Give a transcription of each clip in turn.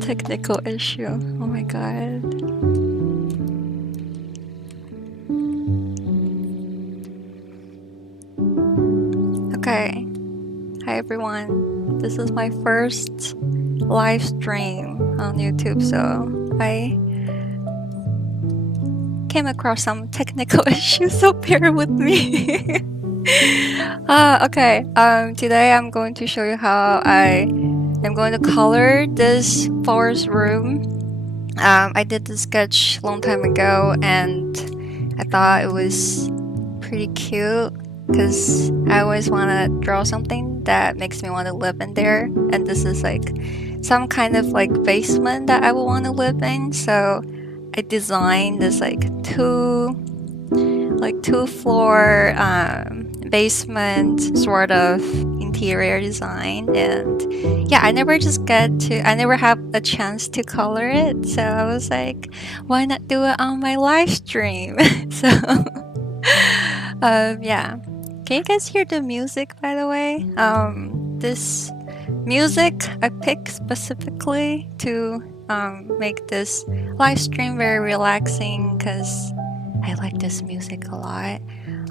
Technical issue. Oh my god. Okay. Hi everyone. This is my first live stream on YouTube, so I came across some technical issues, so bear with me. Okay. Today I'm going to show you how I am going to color this forest room. I did this sketch a long time ago, and I thought it was pretty cute because I always want to draw something that makes me want to live in there, and this is like some kind of like basement that I would want to live in. So I designed this like two floor basement sort of interior design, and yeah, I never have a chance to color it, so I was like, why not do it on my live stream? So yeah, can you guys hear the music, by the way? This music I picked specifically to make this live stream very relaxing because I like this music a lot.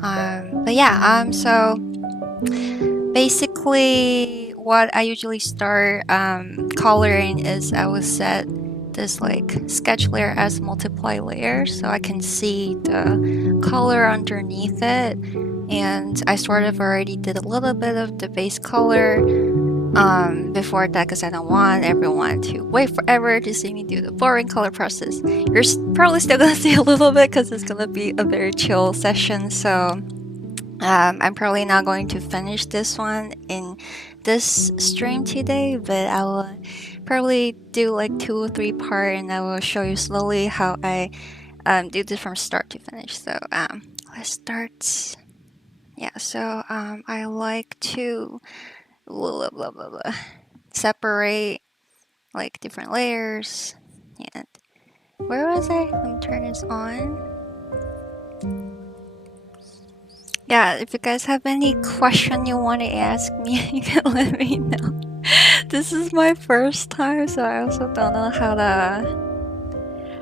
But yeah, so basically what I usually start coloring is I will set this like sketch layer as multiply layer so I can see the color underneath it, and I sort of already did a little bit of the base color before that because I don't want everyone to wait forever to see me do the boring color process. You're probably still gonna see a little bit because it's gonna be a very chill session, so I'm probably not going to finish this one in this stream today, but I will probably do like 2 or 3 part, and I will show you slowly how I do this from start to finish. So let's start. Yeah, so I like to blah, blah, blah, blah, separate like different layers. And where was I? Let me turn this on. Yeah, if you guys have any question you want to ask me, you can let me know. This is my first time, so I also don't know how to.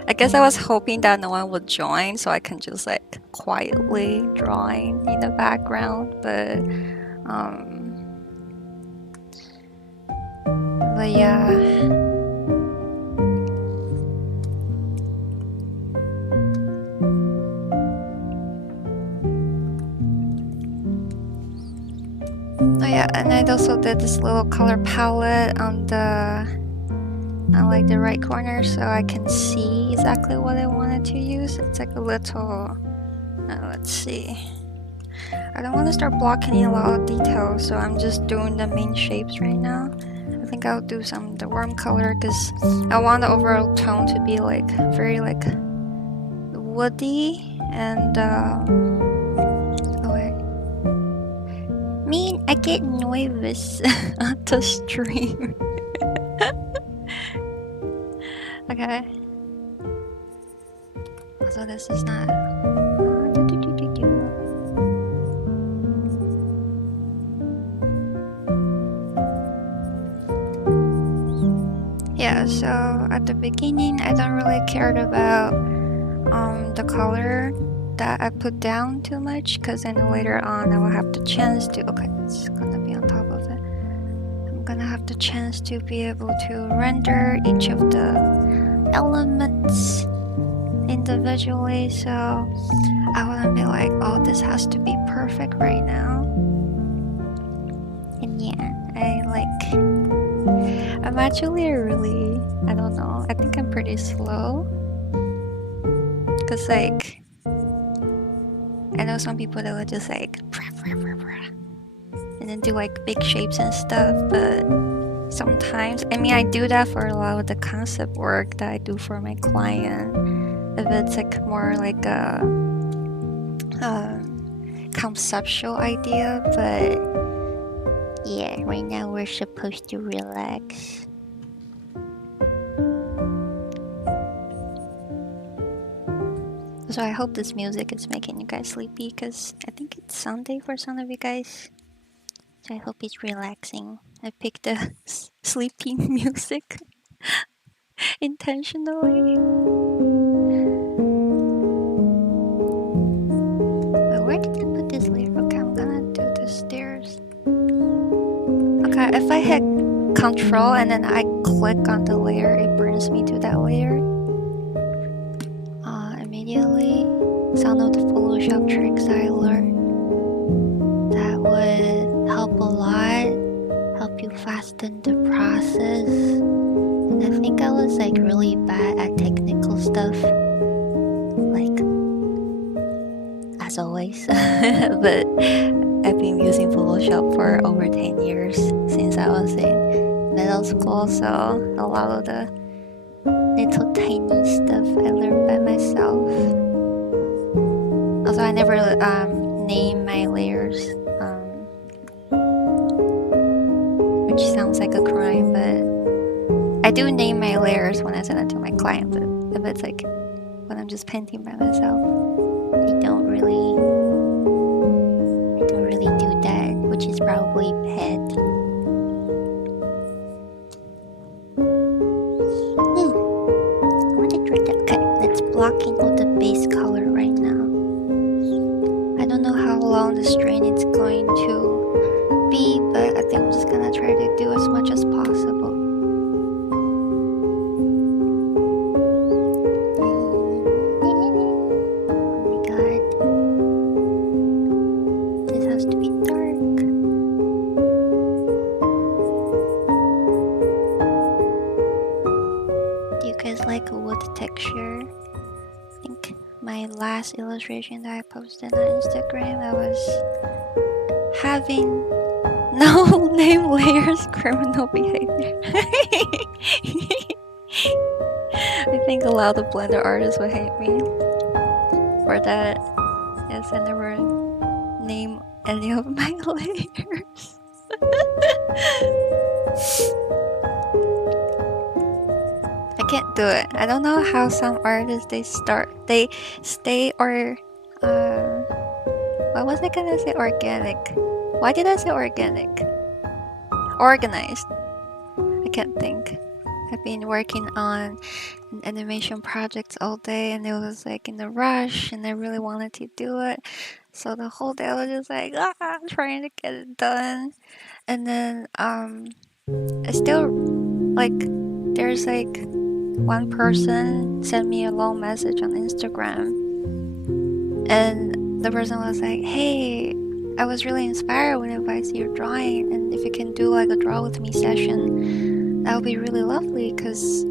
I guess I was hoping that no one would join, so I can just like quietly drawing in the background. But yeah. Oh yeah, and I also did this little color palette on like the right corner, so I can see exactly what I wanted to use. It's like a little. Let's see. I don't want to start blocking a lot of details, so I'm just doing the main shapes right now. I think I'll do the warm color because I want the overall tone to be like very like woody and oh wait. I get nervous on the stream. Okay. So this is not. Yeah, so at the beginning I don't really care about the color that I put down too much, because then later on I will have the chance to. Okay, it's gonna be on top of it. I'm gonna have the chance to be able to render each of the elements individually, so I wouldn't be like, oh, this has to be perfect right now. And yeah, I'm actually really, I don't know, I think I'm pretty slow. Because like, I know some people that would just like, and then do like big shapes and stuff, but sometimes, I do that for a lot of the concept work that I do for my client. If it's like more like a conceptual idea, but yeah, right now we're supposed to relax. So I hope this music is making you guys sleepy, because I think it's Sunday for some of you guys. So I hope it's relaxing. I picked the sleepy music intentionally. But where did I put this layer? Okay, I'm gonna do the stairs. Okay, if I hit Control and then I click on the layer, it brings me to that layer. Immediately, some of the Photoshop tricks I learned that would help a lot, help you fasten the process. And I think I was like really bad at technical stuff, like as always. But I've been using Photoshop for over 10 years since I was in middle school, so a lot of the little tiny stuff I learned by myself. Also, I never name my layers, which sounds like a crime, but I do name my layers when I send it to my client. But if it's like when I'm just painting by myself, I don't really do that, which is probably bad. Okay, let's block in all the base color right now. I don't know how long the strain is going to be, but I think I'm just gonna try to do as much as possible. Oh my god. This has to be dark. Do you guys like a wood texture? I think my my last illustration that I posted on Instagram, I was having no name layers criminal behavior. I think a lot of Blender artists would hate me for that. Yes, I never name any of my layers. I can't do it. I don't know how some artists they stay or what was I gonna say? Organic. Why did I say organic? Organized. I can't think. I've been working on an animation projects all day, and it was like in a rush, and I really wanted to do it. So the whole day I was just like trying to get it done, and then I still like there's like one person sent me a long message on Instagram, and the person was like, "Hey, I was really inspired whenever I see your drawing, and if you can do like a draw with me session, that would be really lovely." Because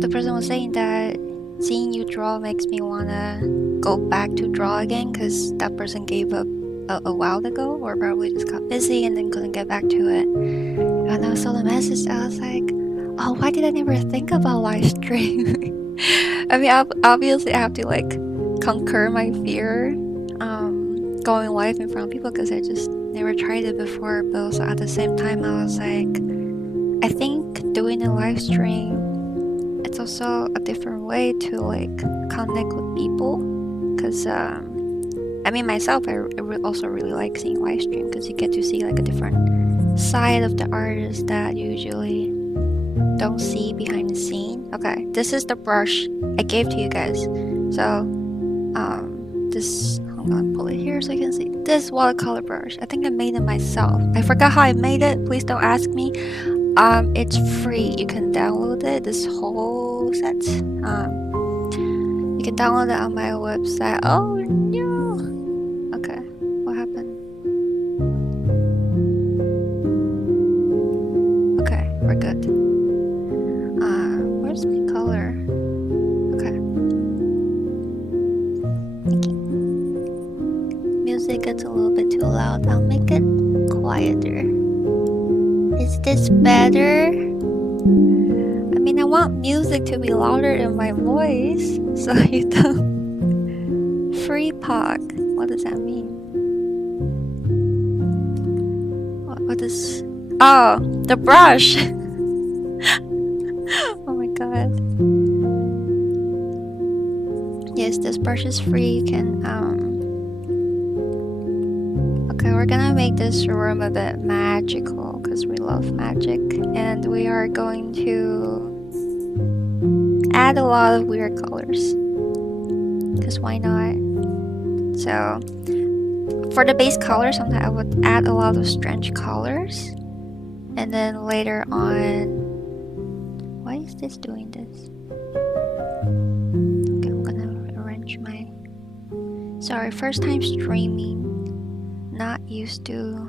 the person was saying that seeing you draw makes me wanna go back to draw again, because that person gave up a while ago, or probably just got busy and then couldn't get back to it. And I saw the message, I was like, oh, why did I never think about live stream? I mean, obviously I have to like conquer my fear going live in front of people, because I just never tried it before. But also at the same time, I was like, I think doing a live stream, it's also a different way to like connect with people, because I mean myself, I also really like seeing live stream, because you get to see like a different side of the artist that you usually don't see behind the scene. Okay, this is the brush I gave to you guys. So this, I'm gonna pull it here so you can see. This watercolor brush, I think I made it myself. I forgot how I made it, please don't ask me. It's free, you can download it, this whole set. You can download it on my website. Oh no! Okay, what happened? Okay, we're good. Where's my color? Okay. Okay. Music gets a little bit too loud. I'll make it quieter. Is this better? I mean, I want music to be louder than my voice, so you don't. Free pog. What does that mean? What is? Oh, the brush. Oh my god. Yes, this brush is free. You can okay, we're gonna make this room a bit magical, because we love magic, and we are going to add a lot of weird colors, because why not? So for the base color, sometimes I would add a lot of strange colors, and then later on, why is this doing this? Okay, I'm gonna arrange my, sorry, first time streaming, not used to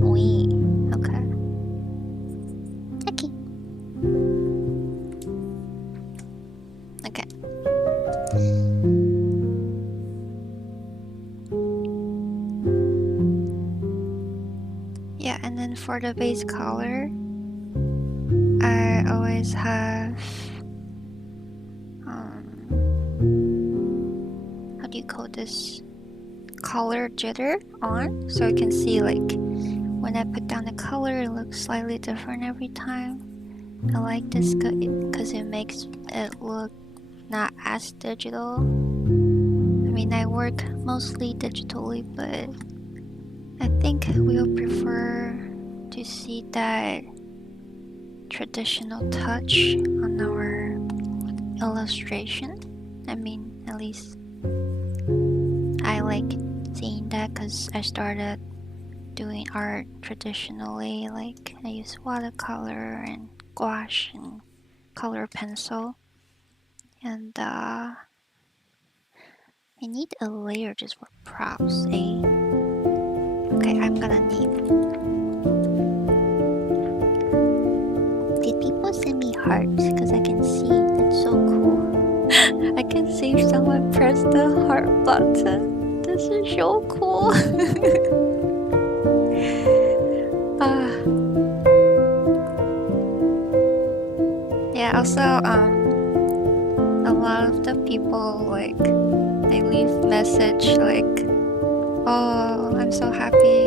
we. Okay. Okay. Okay. Yeah, and then for the base color, I always have how do you call this? Color jitter on, so you can see like when I put down the color, it looks slightly different every time. I like this because it makes it look not as digital. I mean, I work mostly digitally, but I think we'll prefer to see that traditional touch on our illustration. I mean, at least I like seeing that, because I started doing art traditionally. Like I use watercolor and gouache and color pencil, and I need a layer just for props, eh? Okay, I'm gonna name. Did people send me hearts? Because I can see, that's so cool. I can see if someone pressed the heart button. This is so cool. Yeah, also a lot of the people like they leave message like, oh, I'm so happy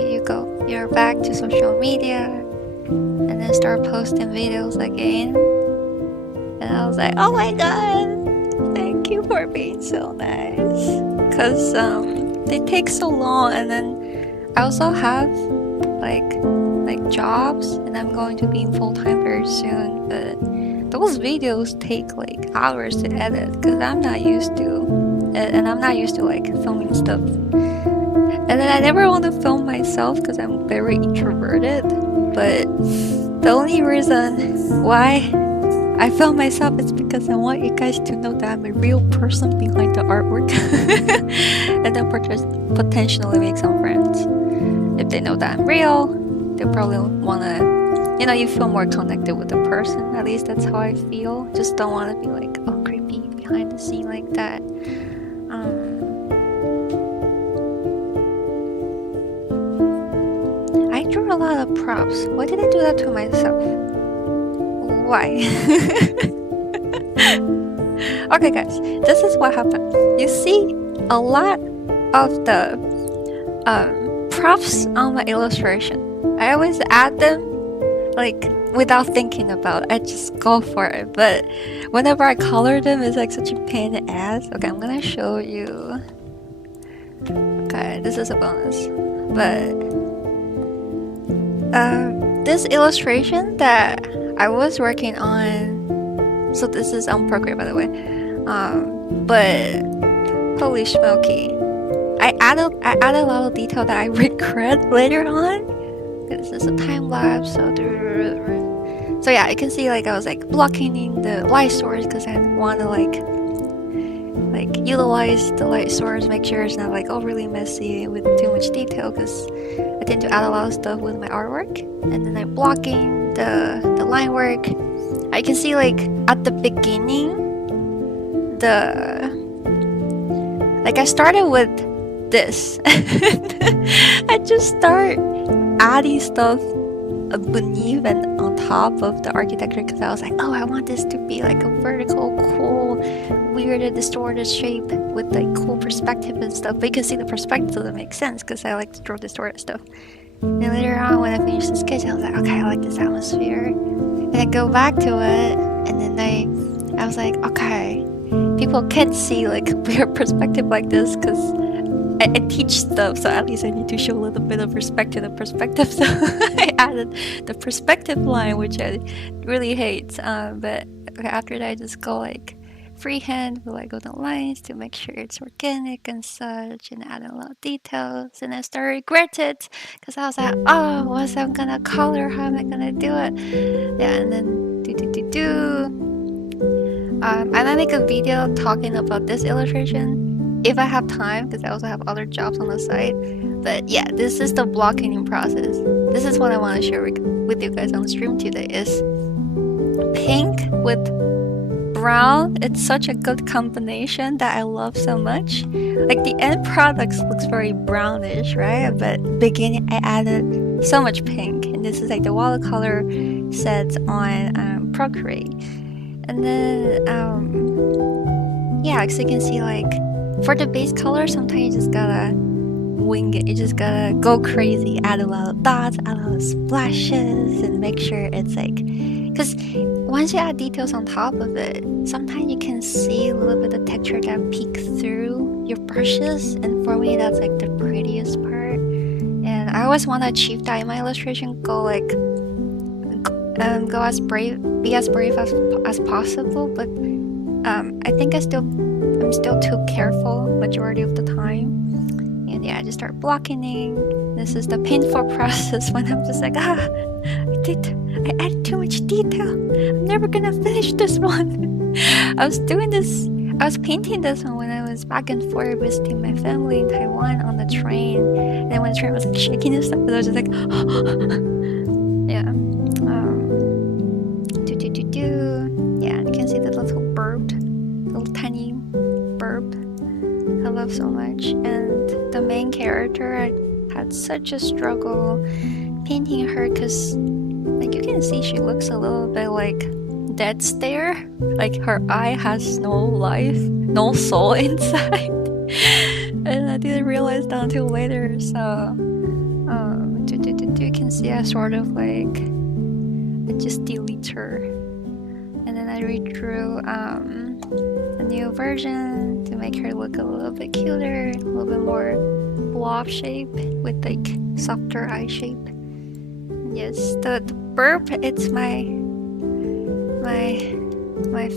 you're back to social media, and then start posting videos again. And I was like, oh my god, thank you for being so nice. Cause they take so long, and then I also have like jobs, and I'm going to be in full-time very soon, but those videos take like hours to edit because I'm not used to it, and I'm not used to like filming stuff. And then I never want to film myself because I'm very introverted, but the only reason why I film myself is because I want you guys to know that I'm a real person behind the artwork and then potentially make some friends. If they know that I'm real, they probably want to, you feel more connected with the person. At least that's how I feel. Just don't want to be like, oh, creepy behind the scene like that. I drew a lot of props. Why did I do that to myself? Why? Okay guys, this is what happened. You see a lot of the props on my illustration. I always add them like without thinking about it. I just go for it. But whenever I color them, it's like such a pain in the ass. Okay, I'm gonna show you. Okay, this is a bonus. But this illustration that I was working on, so this is on Procreate by the way, but holy smoky, I added a lot of detail that I regret later on. This is a time lapse, so yeah, you can see like I was like blocking in the light source because I want to like utilize the light source, make sure it's not like overly messy with too much detail, because I tend to add a lot of stuff with my artwork. And then I'm blocking the line work. I can see like at the beginning, I started with this. I just start adding stuff beneath and on top of the architecture because I was like, oh, I want this to be like a vertical, cool, weird, distorted shape with like cool perspective and stuff. But you can see the perspective doesn't make sense because I like to draw distorted stuff. And later on, when I finished the sketch, I was like, okay, I like this atmosphere. And I go back to it, and then I was like, okay, people can't see like weird perspective like this because I teach stuff, so at least I need to show a little bit of perspective. So I added the perspective line, which I really hate. But okay, after that, I just go like freehand with like golden lines to make sure it's organic and such, and add a lot of details. And I started regretted because I was like, oh, what's I'm gonna color? How am I gonna do it? Yeah, and then I might make a video talking about this illustration if I have time, because I also have other jobs on the side. But yeah, this is the blocking process. This is what I want to share with you guys on the stream today. Is pink with brown. It's such a good combination that I love so much. Like the end product looks very brownish, right? But beginning I added so much pink, and this is like the watercolor sets on Procreate. And then yeah, so you can see like for the base color, sometimes you just gotta wing it. You just gotta go crazy, add a lot of dots, add a lot of splashes, and make sure it's like, because once you add details on top of it, sometimes you can see a little bit of texture that peek through your brushes, and for me that's like the prettiest part. And I always want to achieve that in my illustration. Go as brave, be as brave as possible, but I think I'm still too careful majority of the time. And yeah, I just start blocking. This is the painful process when I'm just like, I added too much detail. I'm never gonna finish this one. I was painting this one when I was back and forth visiting my family in Taiwan on the train. And then when the train was like shaking and stuff, I was just like, yeah. Yeah, you can see the little bird, little tiny bird love so much. And the main character, I had such a struggle painting her because, like, you can see she looks a little bit like dead stare. Like her eye has no life, no soul inside. And I didn't realize that until later. So, you can see I sort of like, I just delete her. And then I redrew a new version to make her look a little bit cuter, a little bit more blob shape with like softer eye shape. And yes, the burp, it's my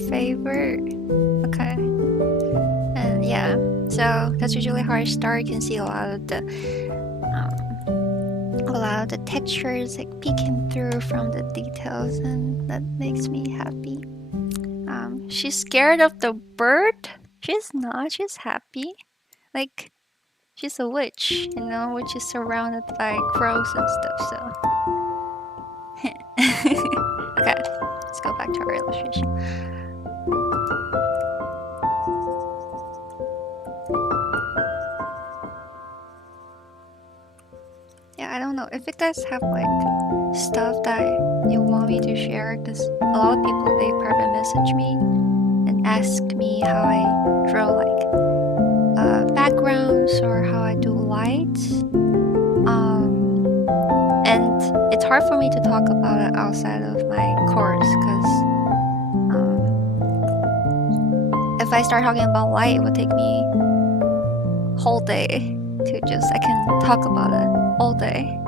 favorite. Okay. And yeah, so that's usually how I start. You can see a lot of the textures like peeking through from the details, and that makes me happy. She's scared of the bird. She's not. She's happy. Like, she's a witch, you know, which is surrounded by crows and stuff. So, okay, let's go back to our illustration. Yeah, I don't know if you guys have like stuff that you want me to share, because a lot of people, they private message me and ask me how I draw like backgrounds or how I do lights, and it's hard for me to talk about it outside of my course, because if I start talking about light, it would take me whole day to just, I can talk about it all day,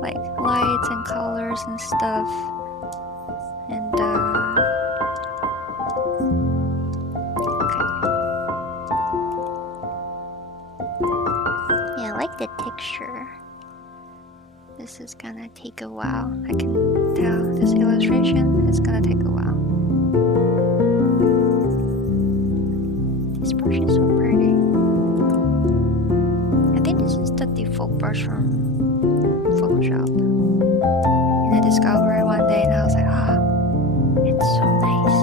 like lights and colors and stuff. And okay, yeah, I like the texture. This is gonna take a while. I can tell this illustration is gonna take a while. This brush is so pretty. I think this is the default brush from Photoshop. And I discovered it one day and I was like, ah, it's so nice.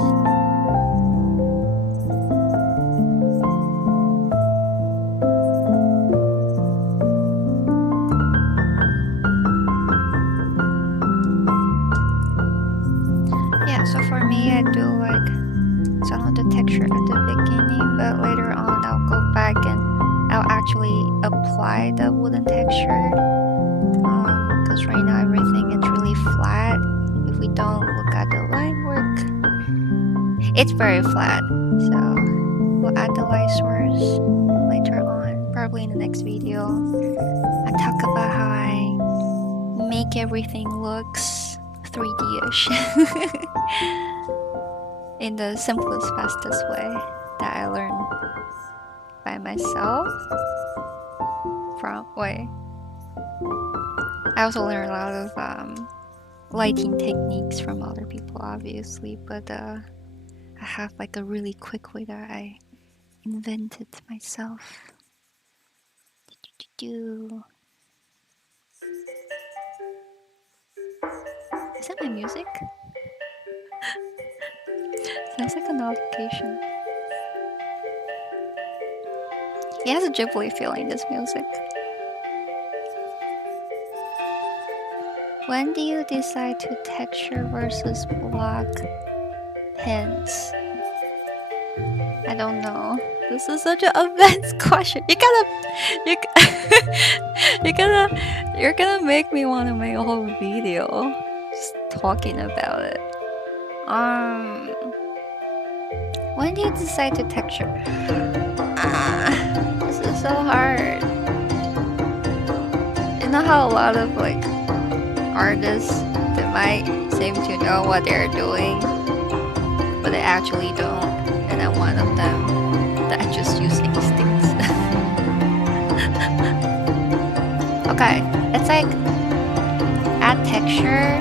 Yeah, so for me, I do like some of the texture at the beginning, but later on I'll go back and I'll actually apply the wooden texture, because right now everything is really flat. If we don't look at the line work, it's very flat. So we'll add the light source later on, probably in the next video. I talk about how I make everything looks 3D-ish in the simplest, fastest way that I learned by myself. I also learned a lot of lighting techniques from other people, obviously, but I have like a really quick way that I invented myself. Is that my music? Sounds like a notification. It has a Ghibli feeling, this music. When do you decide to texture versus block pens? I don't know. This is such an advanced question. You're gonna make me want to make a whole video just talking about it. When do you decide to texture? This is so hard. You know how a lot of like artists, they might seem to know what they're doing, but they actually don't. And I'm one of them that just use instincts. Okay, it's like add texture,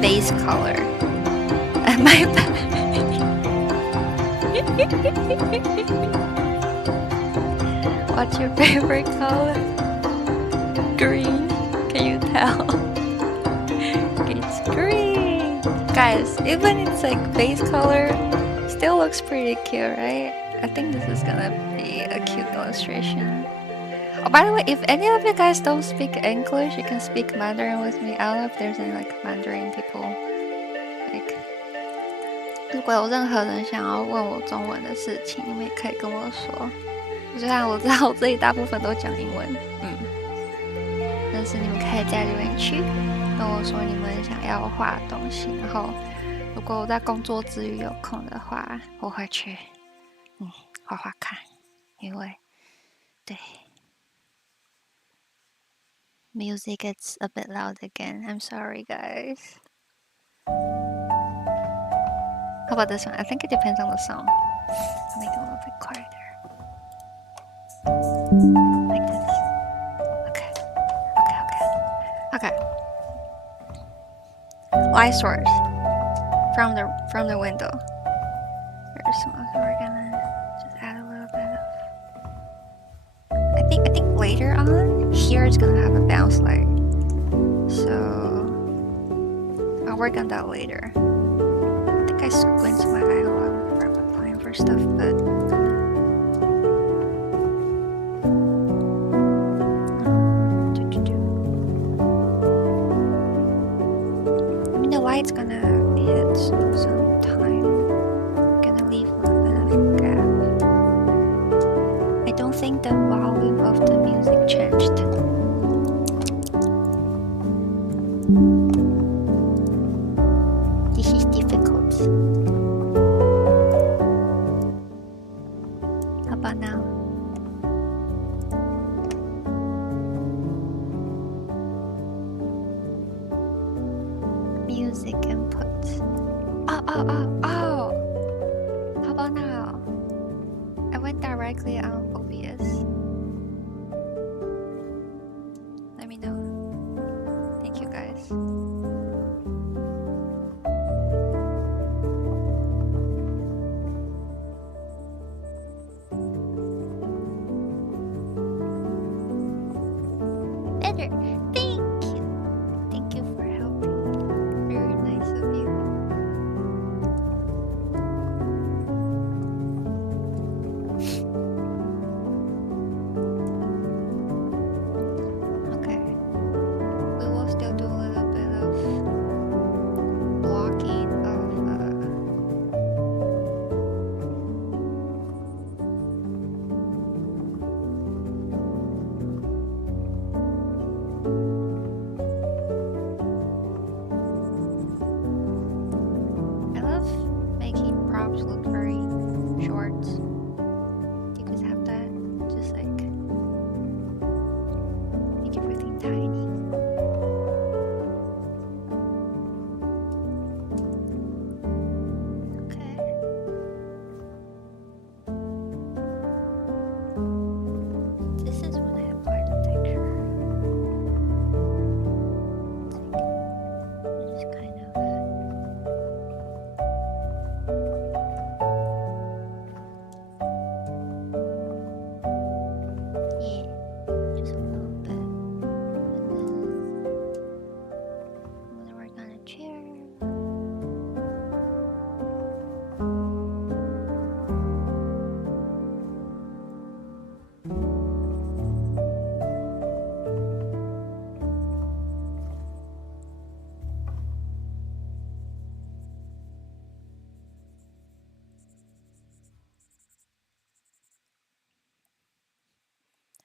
base color. My bad. What's your favorite color? Green. Can you tell? It's green. Guys, even it's like base color, still looks pretty cute, right? I think this is gonna be a cute illustration. Oh, by the way, if any of you guys don't speak English, you can speak Mandarin with me. I don't know if there's any like Mandarin people. Like, 如果有任何人想要问我中文的事情，你们也可以跟我说。虽然我知道我自己大部分都讲英文，但是你们可以在留言区跟我说你们想要画的东西，然后如果我在工作之余有空的话，我会去画画看，因为对。Music gets a bit loud again. I'm sorry, guys. How about this one? I think it depends on the song. I'll make it a little bit quieter. Like this. Okay. Light source from the window. Very small, so we're gonna just add a little bit of. I think later on here it's gonna have a bounce light. So I'll work on that later. I think I squint my eye a lot whenever I'm applying for stuff, but I mean the light's gonna hit some time. Gonna leave a little bit of gap. I don't think the volume of the music changed. This is difficult. How about now? Music input. Oh. How about now? I went directly on OBS. Let me know. Thank you guys. Better. Thank you. Thank you for helping. Very nice of you. Okay. We will still do a little bit of blocking of I love making props look very short. You guys have that? Just like make everything tiny. Okay. This is when I apply the texture. It's like, just kind of. Yeah, just a little bit. And then I'm gonna work on a chair.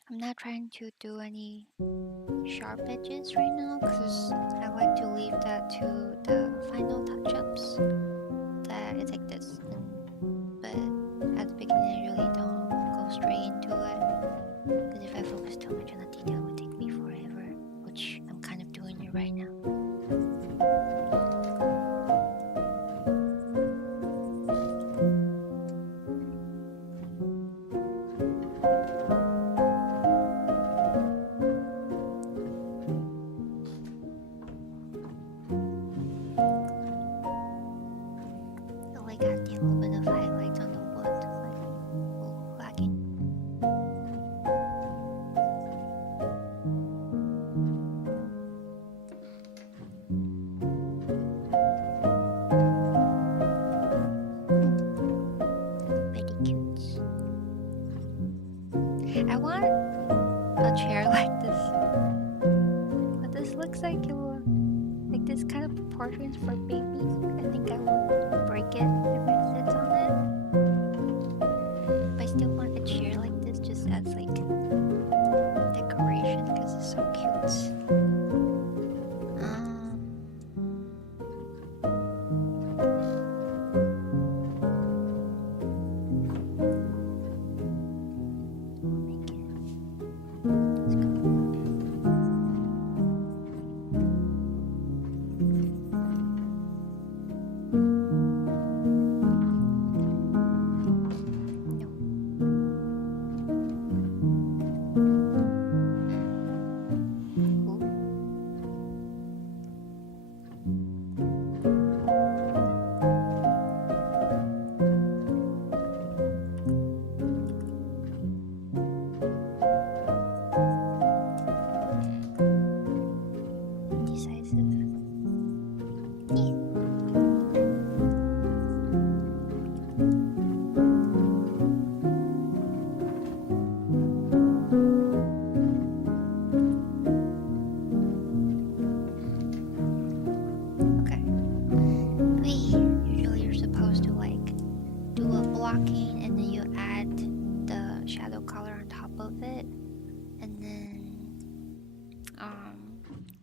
I'm not trying to do any sharp edges right now because I like to leave that to the final touch-ups. That it's like this, but at the beginning I really don't go straight into it because if I focus too much on the detail, it would take me forever, which I'm kind of doing it right now. I like adding a little looks like it will, like this kind of proportions for babies. I think I will break it if it sits on it. But I still want a chair like this just as like decoration because it's so cute.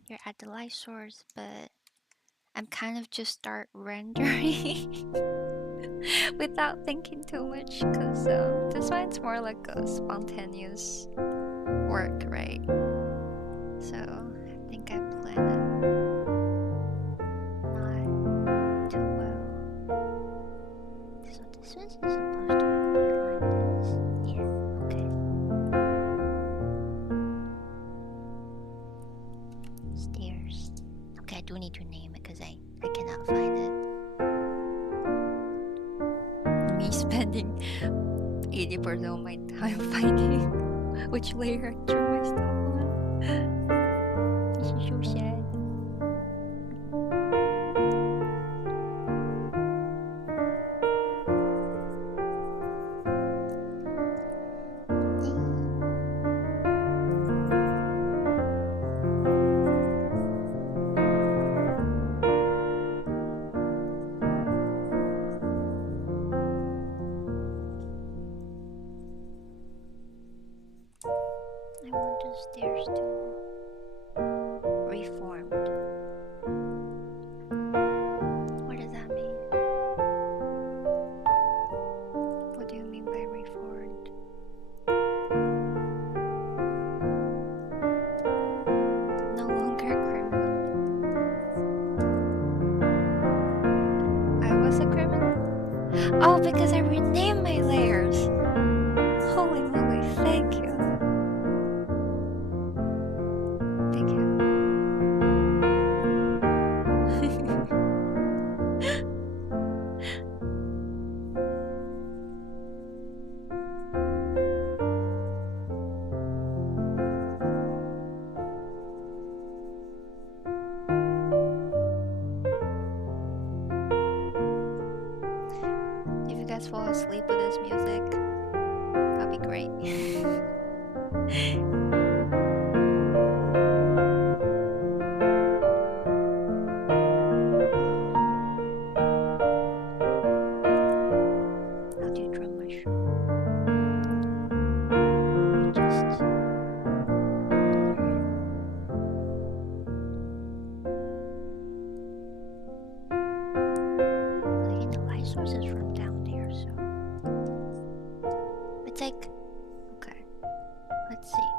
You're at the light source, but I'm kind of just start rendering without thinking too much because this one's more like a spontaneous work, right? So I think I planned it not too well. So this one is supposed to be like this. Yeah, okay. Stairs. Okay, I do need to name it because I cannot find it. Me spending 80% of my time finding which layer I drew my stuff on. This is so sad. I want the stairs to reformed. What does that mean? What do you mean by reformed? No longer criminal. I was a criminal? Oh, because I renamed my layers. Holy moly, thank you. Thank you. If you guys fall asleep with this music, that'd be great. How do you draw mushroom? You just like the light source is from down there, so it's like okay. Let's see.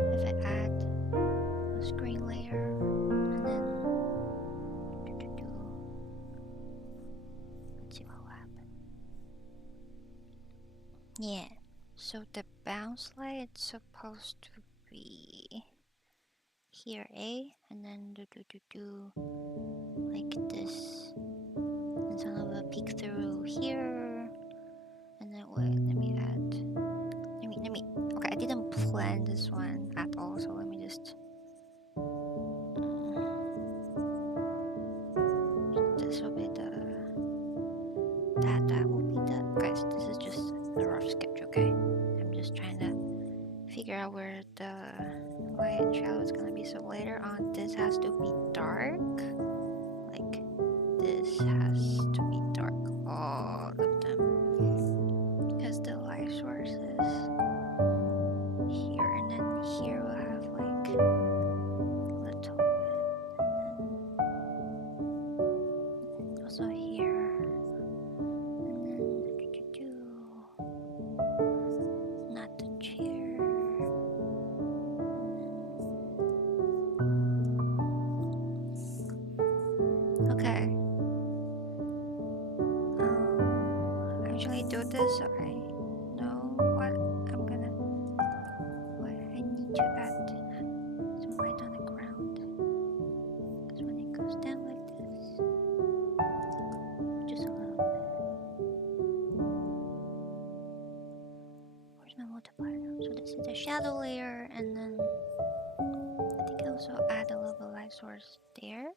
If I add a screen layer and then let's see what will happen. Yeah. So the bounce light is supposed to be here, and then like this. And some of a peek through here, and then wait. Let me add. Let me. Okay, I didn't plan this one at all, so let me just. This will be the. That will be the. Guys, this is just a rough sketch, okay? I'm just trying to figure out that where the light and shadow is gonna be. So later on, this has to be dark. Like this has to be dark, all of them, because the light source is here, and then here we'll have like little bit, and also here, and then not the chair. Okay. I usually do this so I know what I need to add some light on the ground. Because when it goes down like this, just a little bit. Where's my multiplier? So this is the shadow layer, and then I think I also add a little bit of light source there.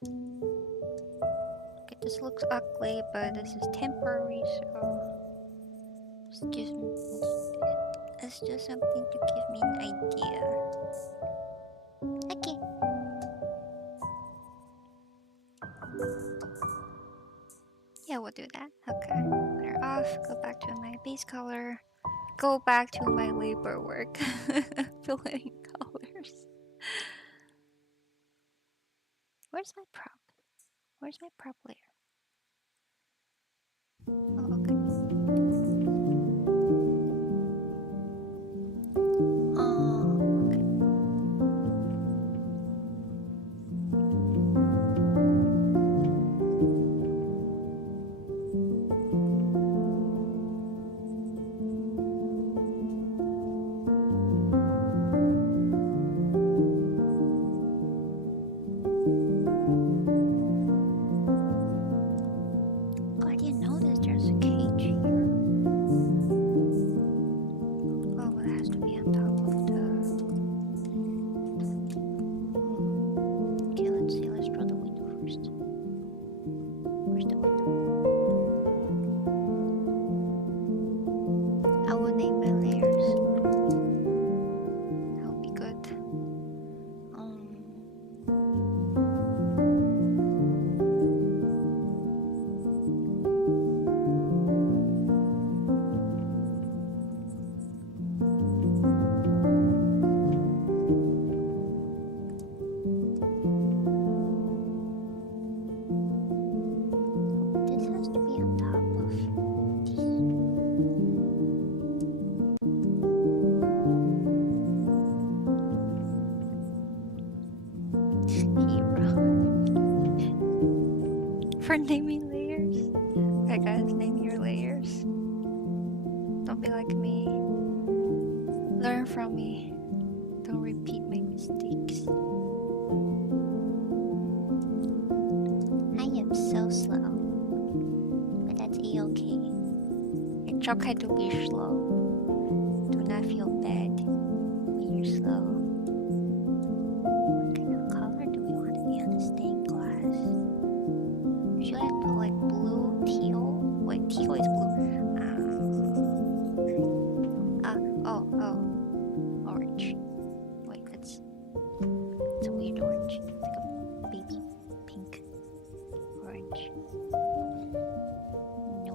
Okay, this looks ugly, but this is temporary, so it's just something to give me an idea. Okay. Yeah, we'll do that. Okay. Clear off. Go back to my base color. Go back to my labor work. Filling colors. Where's my prop? Where's my prop layer? Oh, okay. Oh, okay. Oh, I didn't notice there's a cage here. Oh, well, it has to be on top of the... Okay, let's see. Let's draw the window first. Where's the window? I will name my layers. That would be good. This has to be on top of this. Hero. For naming layers. Okay guys, name your layers. Don't be like me. Learn from me. Don't repeat my mistakes. I am so slow. But that's a-okay. It's okay to be slow. Do not feel bad when you're slow. What kind of color do we want to be on the stained glass? Should I put like blue, teal? Wait, teal is blue. Orange. Wait, it's a weird orange. It's like a baby pink orange. No.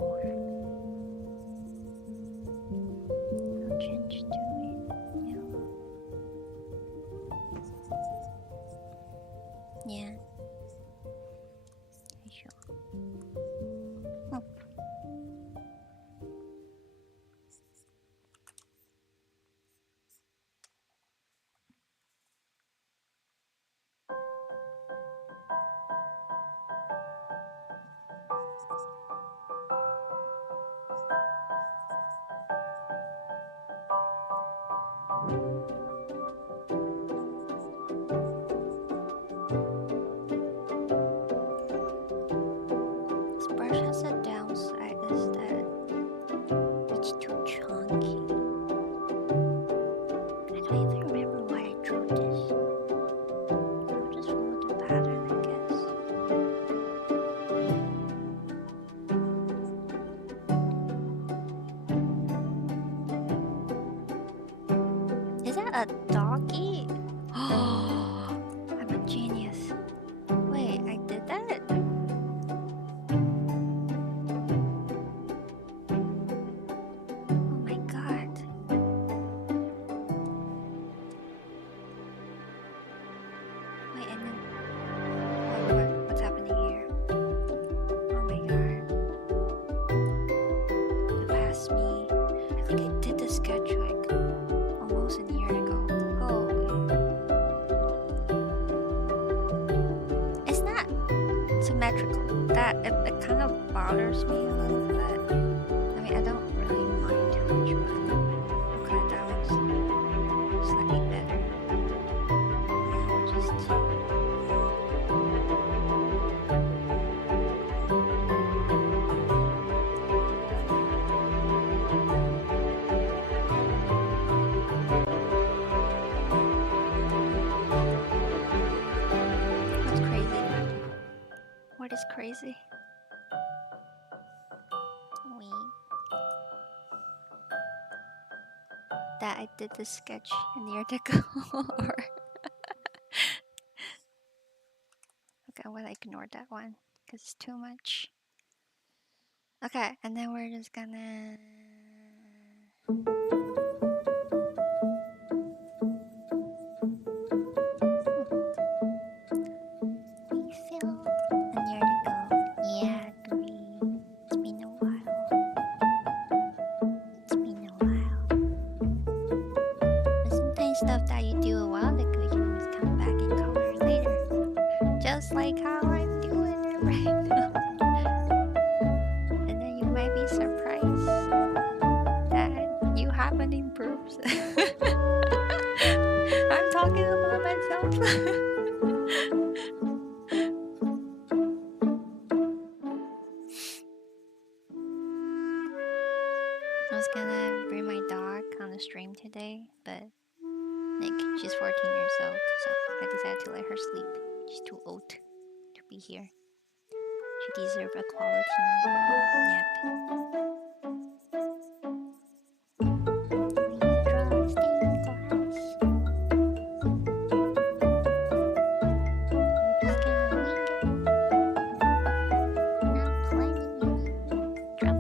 doggy. Oh, I'm a genius. Wait, I did that? Oh my god. Wait, and then... what's happening here? Oh my god. You passed me. I think I did the sketch like almost a year ago. Holy. It's not symmetrical. That it kind of bothers me a little bit. I mean, I don't really mind too much, but okay, that was slightly better. Just what's crazy? What is crazy? That I did the sketch a year ago, or okay, I will ignore that one because it's too much. Okay, and then we're just gonna refill a year ago. Yeah, agree. It's been a while. It's been a while. But sometimes stuff that you do a while ago, you can always come back in color later. Just like how I'm doing it right now. And then you might be surprised that you haven't improved. I'm talking about myself. I was gonna bring my dog on the stream today, but she's 14 years old, so I decided to let her sleep. She's too old to be here. She deserves a quality nap. We draw stained glass. We're just gonna wing it. Not planning anything. Drop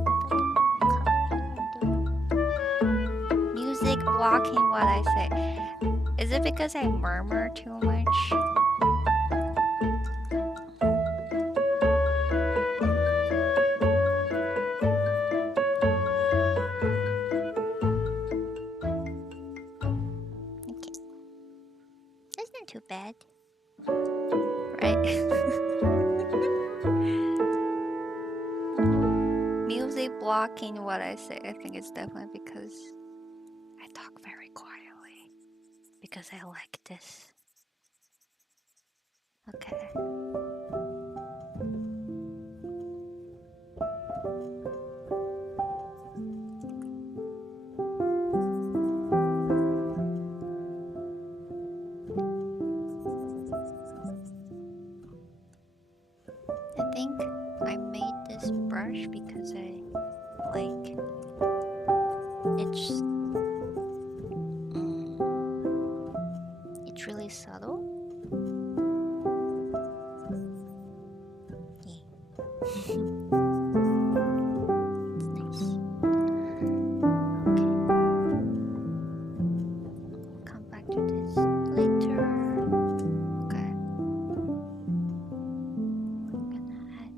the music blocking what I say. Is it because I murmur too much? Okay. That's not too bad. Right? Music blocking what I say. I think it's definitely because I talk very quietly. Because I like this. Okay. I think I made this brush because I like it's really subtle. Yeah. It's nice. Okay. We'll come back to this later. Okay. I'm gonna add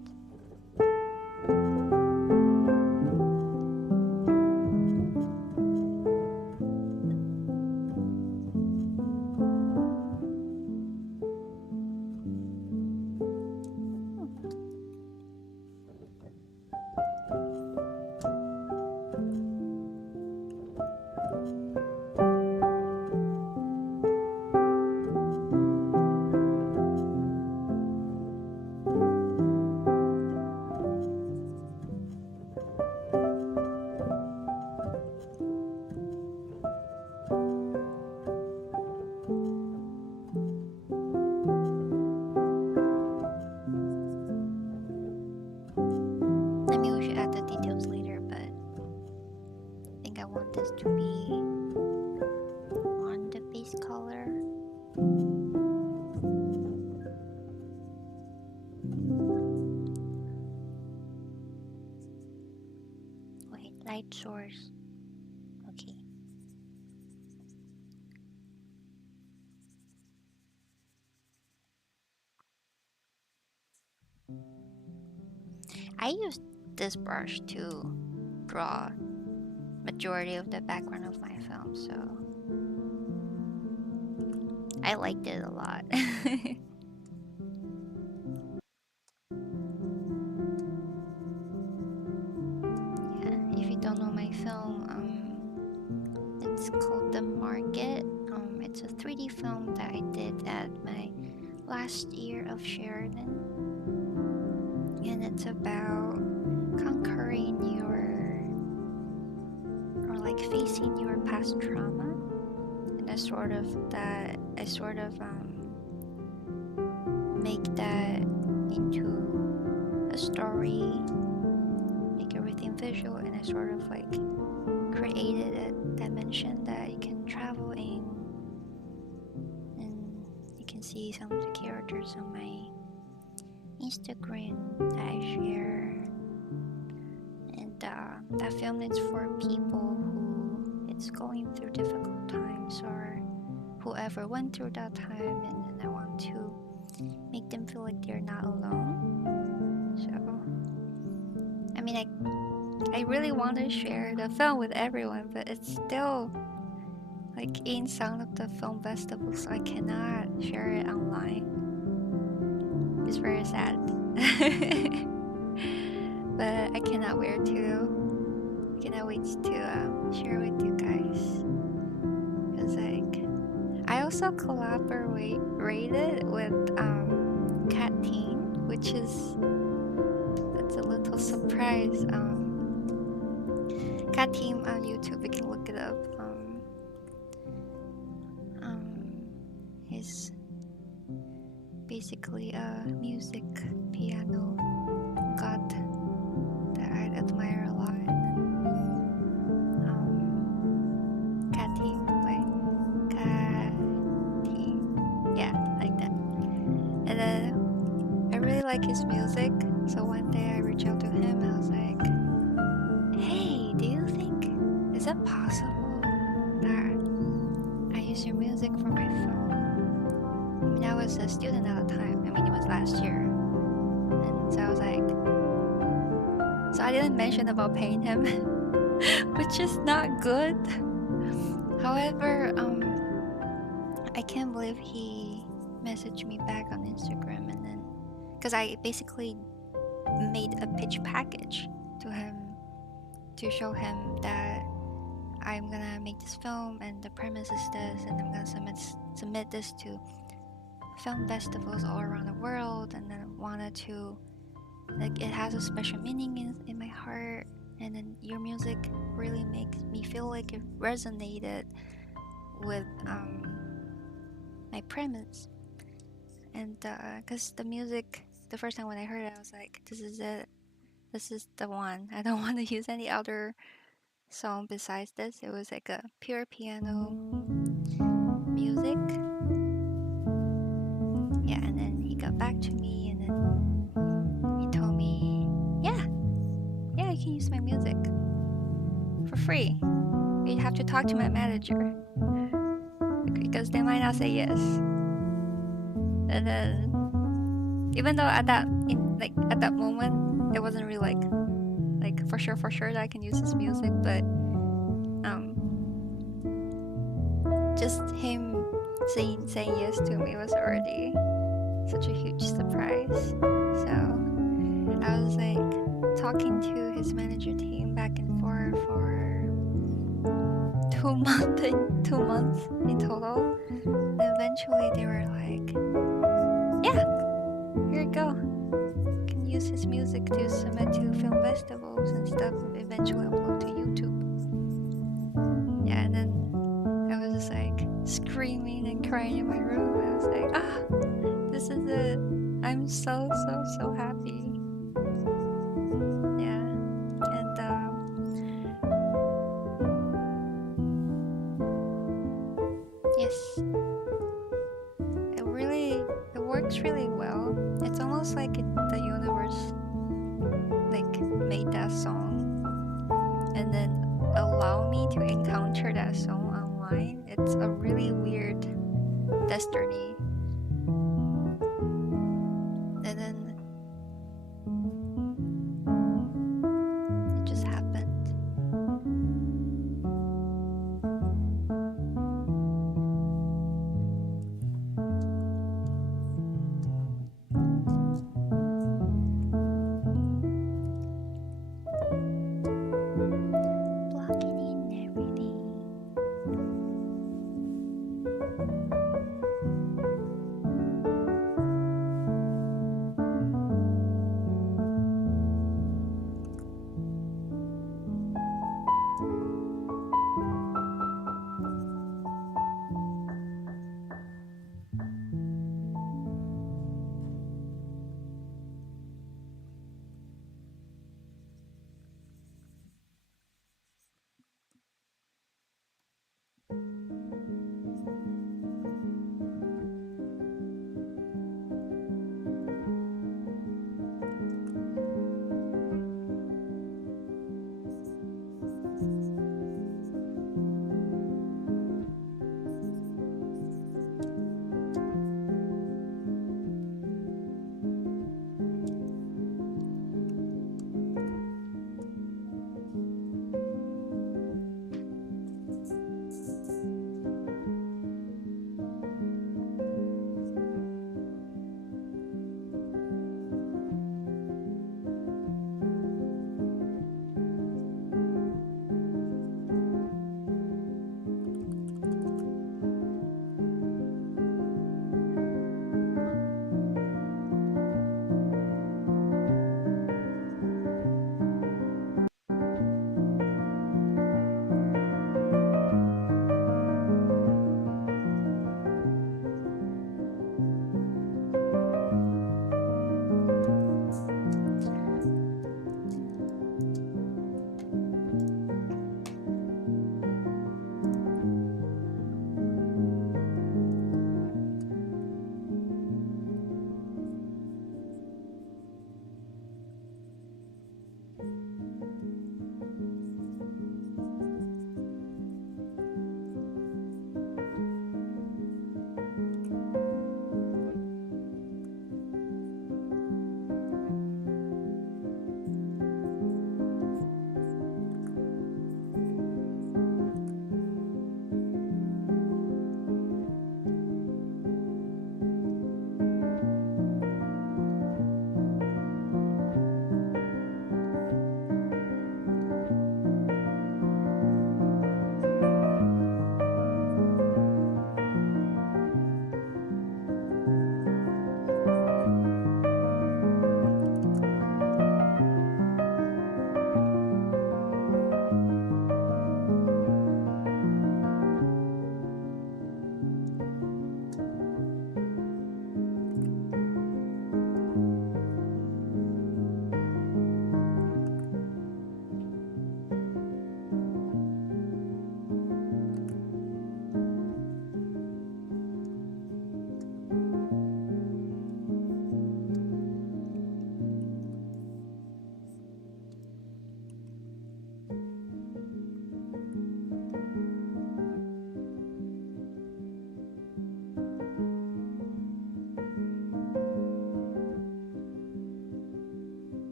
source. Okay. I used this brush to draw majority of the background of my film, so I liked it a lot. Yeah, if you don't know my film, it's called The Market. It's a 3D film that I did at my last year of Sheridan, and it's about conquering your, or like facing your past trauma, and I sort of make that into a story, make everything visual, and I sort of like created a dimension that you can travel in, and you can see some of the characters on my Instagram that I share. And that film is for people who it's going through difficult times, or whoever went through that time, and then I want to make them feel like they're not alone. So I mean, I really want to share the film with everyone, but it's still like in some of the film festivals, so I cannot share it online. It's very sad. But I cannot wait to share with you guys. Cause like I also collaborated with Cat Team, which is that's a little surprise. Cat Team on YouTube, you can look it up. He's basically a music piano god that I admire a lot. Cat Team, yeah, like that. And then I really like his music, so one day I reached out to him and I was like, hey, do you think, is it possible that I use your music for my film? I mean, I was a student at the time, I mean, it was last year. And so I was like, so I didn't mention about paying him, which is not good. However, I can't believe he messaged me back on Instagram, and then, because I basically made a pitch package to him to show him that I'm gonna make this film and the premise is this, and I'm gonna submit this to film festivals all around the world, and then wanted to, like, it has a special meaning in my heart, and then your music really makes me feel like it resonated with my premise. And because the music, the first time when I heard it, I was like, this is it, this is the one. I don't want to use any other song besides this. It was like a pure piano music. Yeah, and then he got back to me, and then he told me, yeah, you can use my music for free. You have to talk to my manager because they might not say yes. And then, even though at that moment it wasn't really like for sure that I can use his music, but just him saying yes to me was already such a huge surprise. So I was like talking to his manager team back and forth for 2 months in total. And eventually they were like, yeah, here you go. You can use his music to submit to film festivals and stuff, and eventually upload to YouTube. Yeah, and then I was just like screaming and crying in my room. I was like, this is it. I'm so happy. Yeah, and yes, it works really well. It's almost like the universe like made that song, and then allow me to encounter that song online. It's a really weird destiny. And then it just happened. Blocking in everything.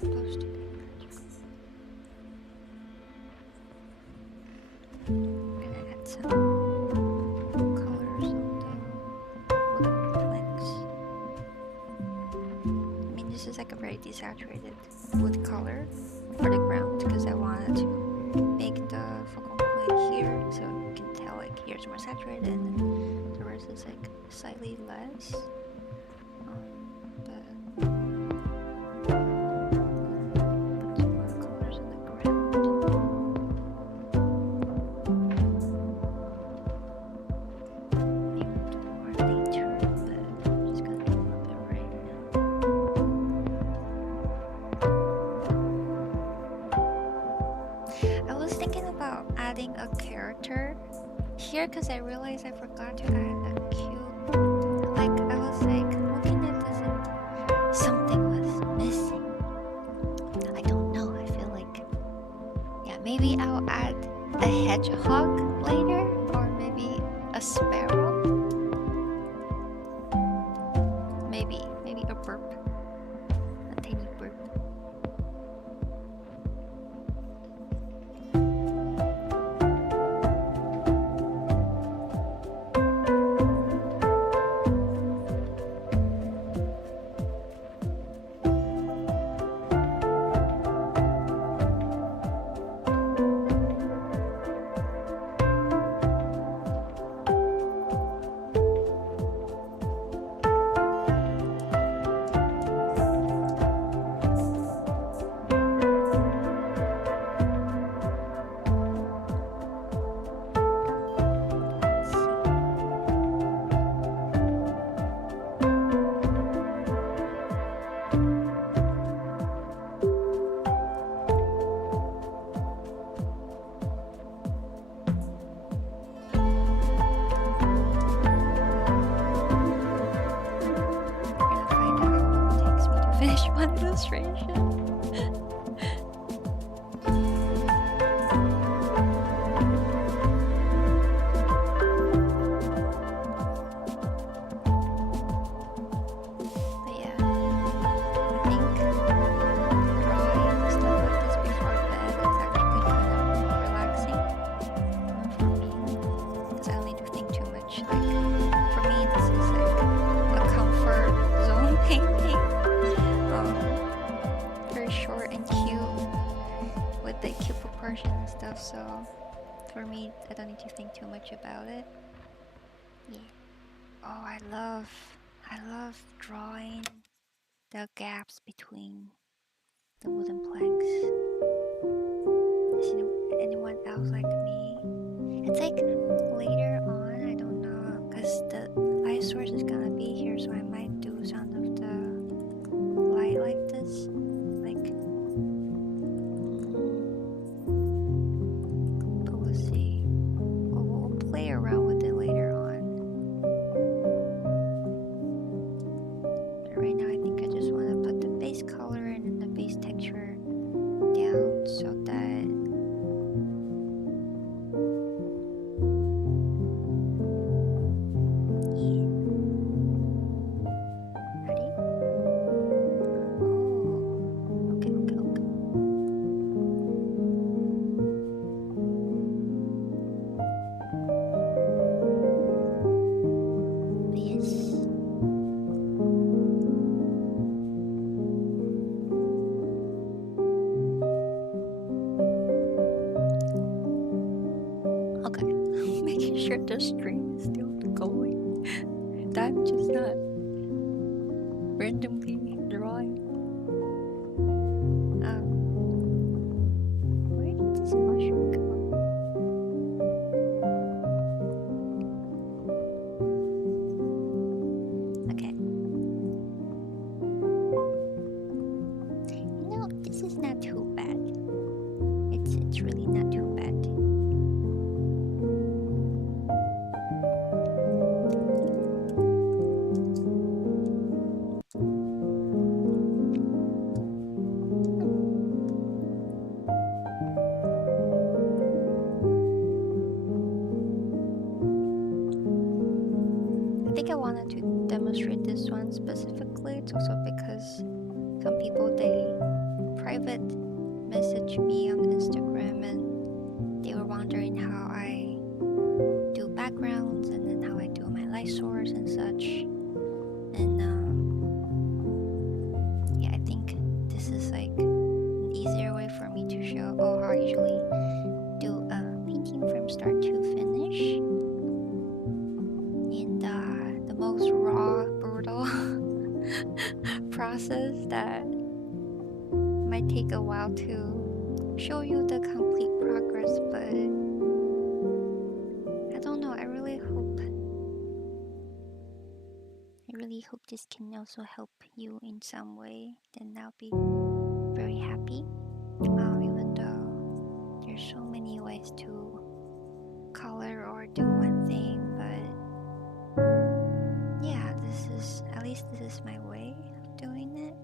supposed to be magical. I'm gonna add some colors on the wooden planks. I mean, this is like a very desaturated wood color for the ground because I wanted to make the focal point here so you can tell like here's more saturated and the rest is like slightly less. But put some more colors on the ground. Maybe we'll do more later, but I'm just gonna do a little bit right now. I was thinking about adding a character here because I realized I forgot to add a cute. Like I was like looking at this and something was missing. I don't know. I feel like maybe I'll add a hedgehog later or maybe a sparrow. Maybe a burp. A tiny burp. Finish one illustration. But yeah, I think drawing stuff like this before bed is actually kind of relaxing for me because I don't need to think too much. Like for me, this is like a comfort zone painting. Very short and cute with the cute proportion and stuff, so for me I don't need to think too much about it. Yeah. Oh, I love drawing the gaps between the wooden planks. Is anyone else like me? It's like later on, I don't know, because the light source is gonna be here, so I might do some of the light like this, like but we'll see. We'll play around with it later on. But right now I think I just want to put the base color and then the base texture down so that the stream is still going. That I'm just not randomly drawing. Where did this mushroom go? Okay. You know, this is not too bad. It's really not too bad. I think I wanted to demonstrate this one specifically. It's also because some people they private messaged me on Instagram, and they were wondering how I do backgrounds and then how I do my light source and such. And yeah, I think this is like an easier way for me to show how I usually do a painting from start to finish in the most raw, brutal process that might take a while to show you the complete progress, but I don't know. I really hope this can also help you in some way. Then I'll be very happy. Even though there's so many ways to color or do one thing, but yeah, this is my way of doing it.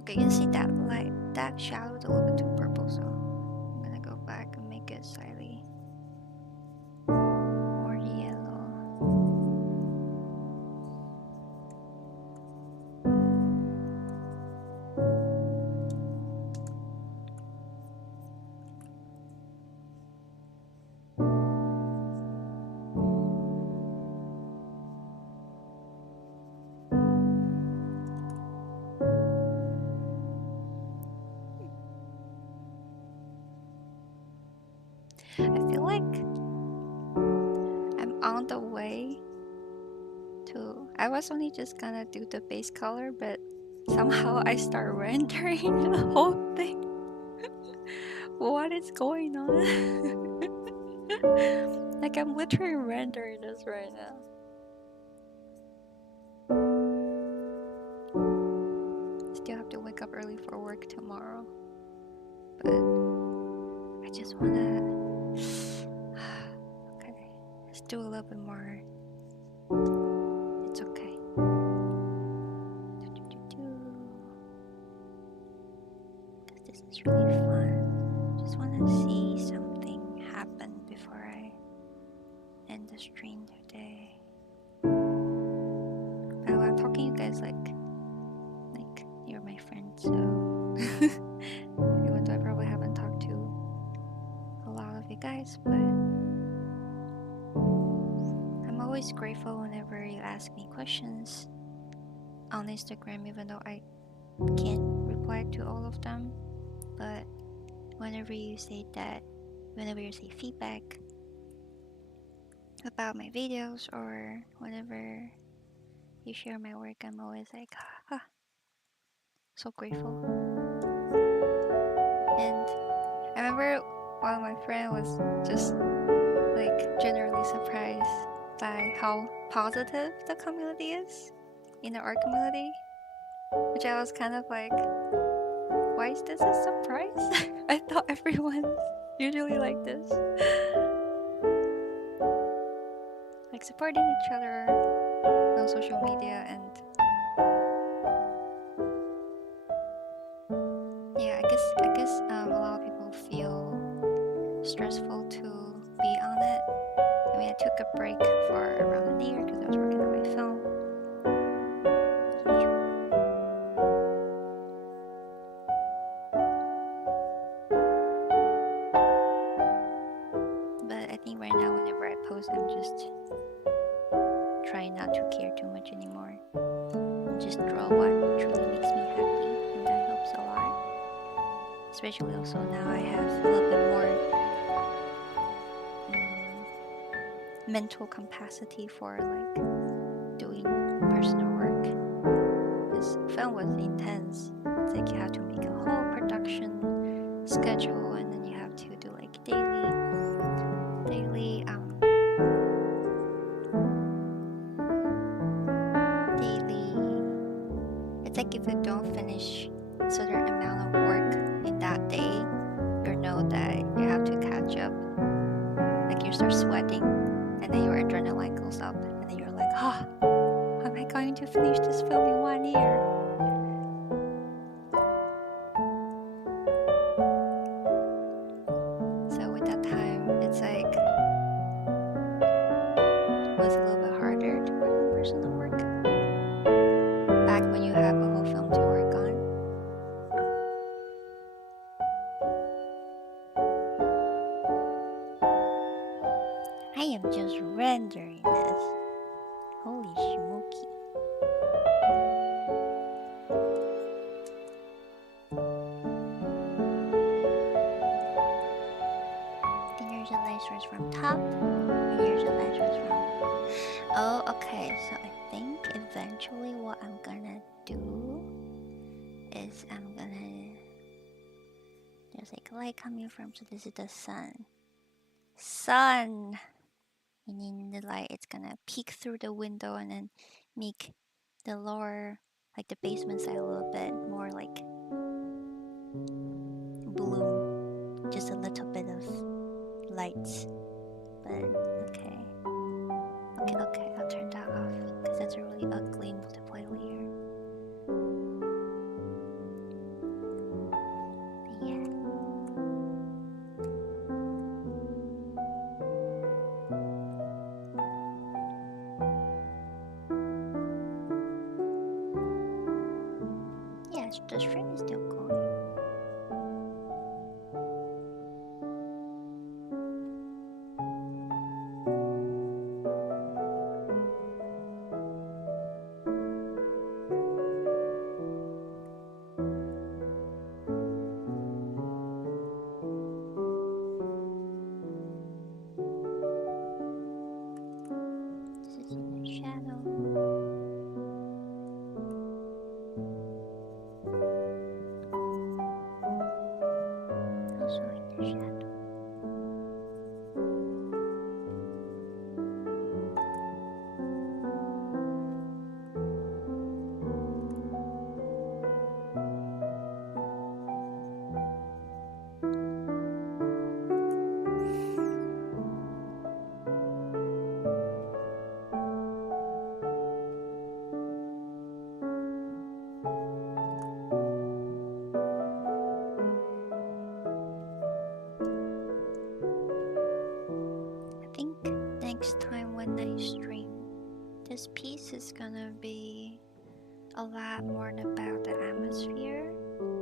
Okay, you can see that light, that shadow is a little bit too purple, so I'm gonna go back and make it slightly more yellow. I feel like I'm on the way to. I was only just gonna do the base color, but somehow I start rendering the whole thing. What is going on? Like, I'm literally rendering this right now. Still have to wake up early for work tomorrow, but I just wanna. Okay, let's do a little bit more. It's okay. Because this is really fun. Just wanna see something happen before I end the stream today. But I'm talking to you guys like you're my friend, so even though I probably haven't talked to a lot of you guys, but I'm always grateful whenever you ask me questions on Instagram, even though I can't reply to all of them. But whenever you say feedback about my videos, or whenever you share my work, I'm always like, so grateful. And I remember one of my friends was just like generally surprised by how positive the community is in the art community, which I was kind of like, why is this a surprise? I thought everyone's usually like this. Like supporting each other on social media, and yeah, I guess a lot of people feel stressful to be on it. I mean, I took a break for around a year because I was working on my film. But I think right now, whenever I post, I'm just trying not to care too much anymore. Just draw what truly makes me happy, and that helps a lot. Especially also now I have a little bit more mental capacity for like doing personal work. This film was intense. It's like you have to make a whole production schedule, and then you have to do like daily it's like if you don't finish a certain amount of work in that day, you know that you have to catch up. Like you start sweating, and then your adrenaline goes up, and then you're like, how am I going to finish this film in 1 year? So with that time, it's like was a little bit harder to work on personal work back when you have a whole film to work on. I am just rendering this. Holy smoky. Then here's the light source from top. And here's the light source from... Oh, okay. So I think eventually what I'm gonna do is I'm gonna... There's like light coming from, so this is the sun. Sun! And in the light, it's gonna peek through the window and then make the lower, like the basement side a little bit more like blue. Just a little bit of lights. But okay. Okay, I'll turn that off because that's a really ugly multiply layer. But yeah. Yeah, the stream is still going. This is in the shadow. Also in the shadow. I think next time when I stream, this piece is gonna be a lot more about the atmosphere.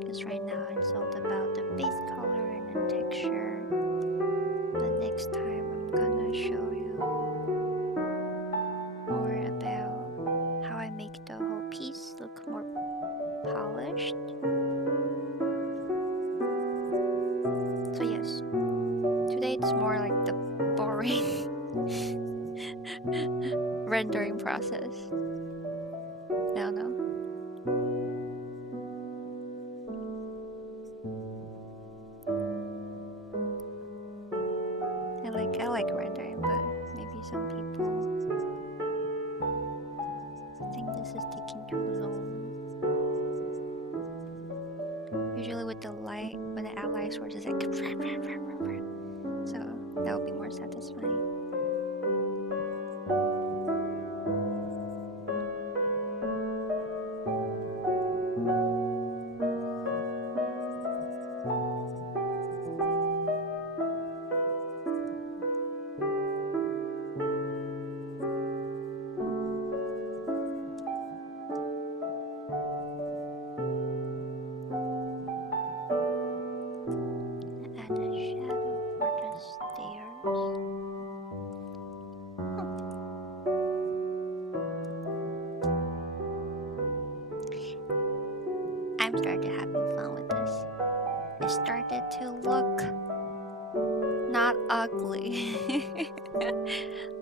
Because right now it's all about the base color and the texture. But next time I'm gonna show you more about how I make the whole piece look more polished. So yes, today it's more like the boring rendering process. I don't know. I like rendering, but maybe some people think this is taking too long. Usually with the light, when the add light source is like so that would be more satisfying. Add a shadow for the stairs. I'm started having fun with this. It started to look not ugly,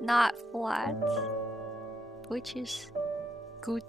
not flat, which is good.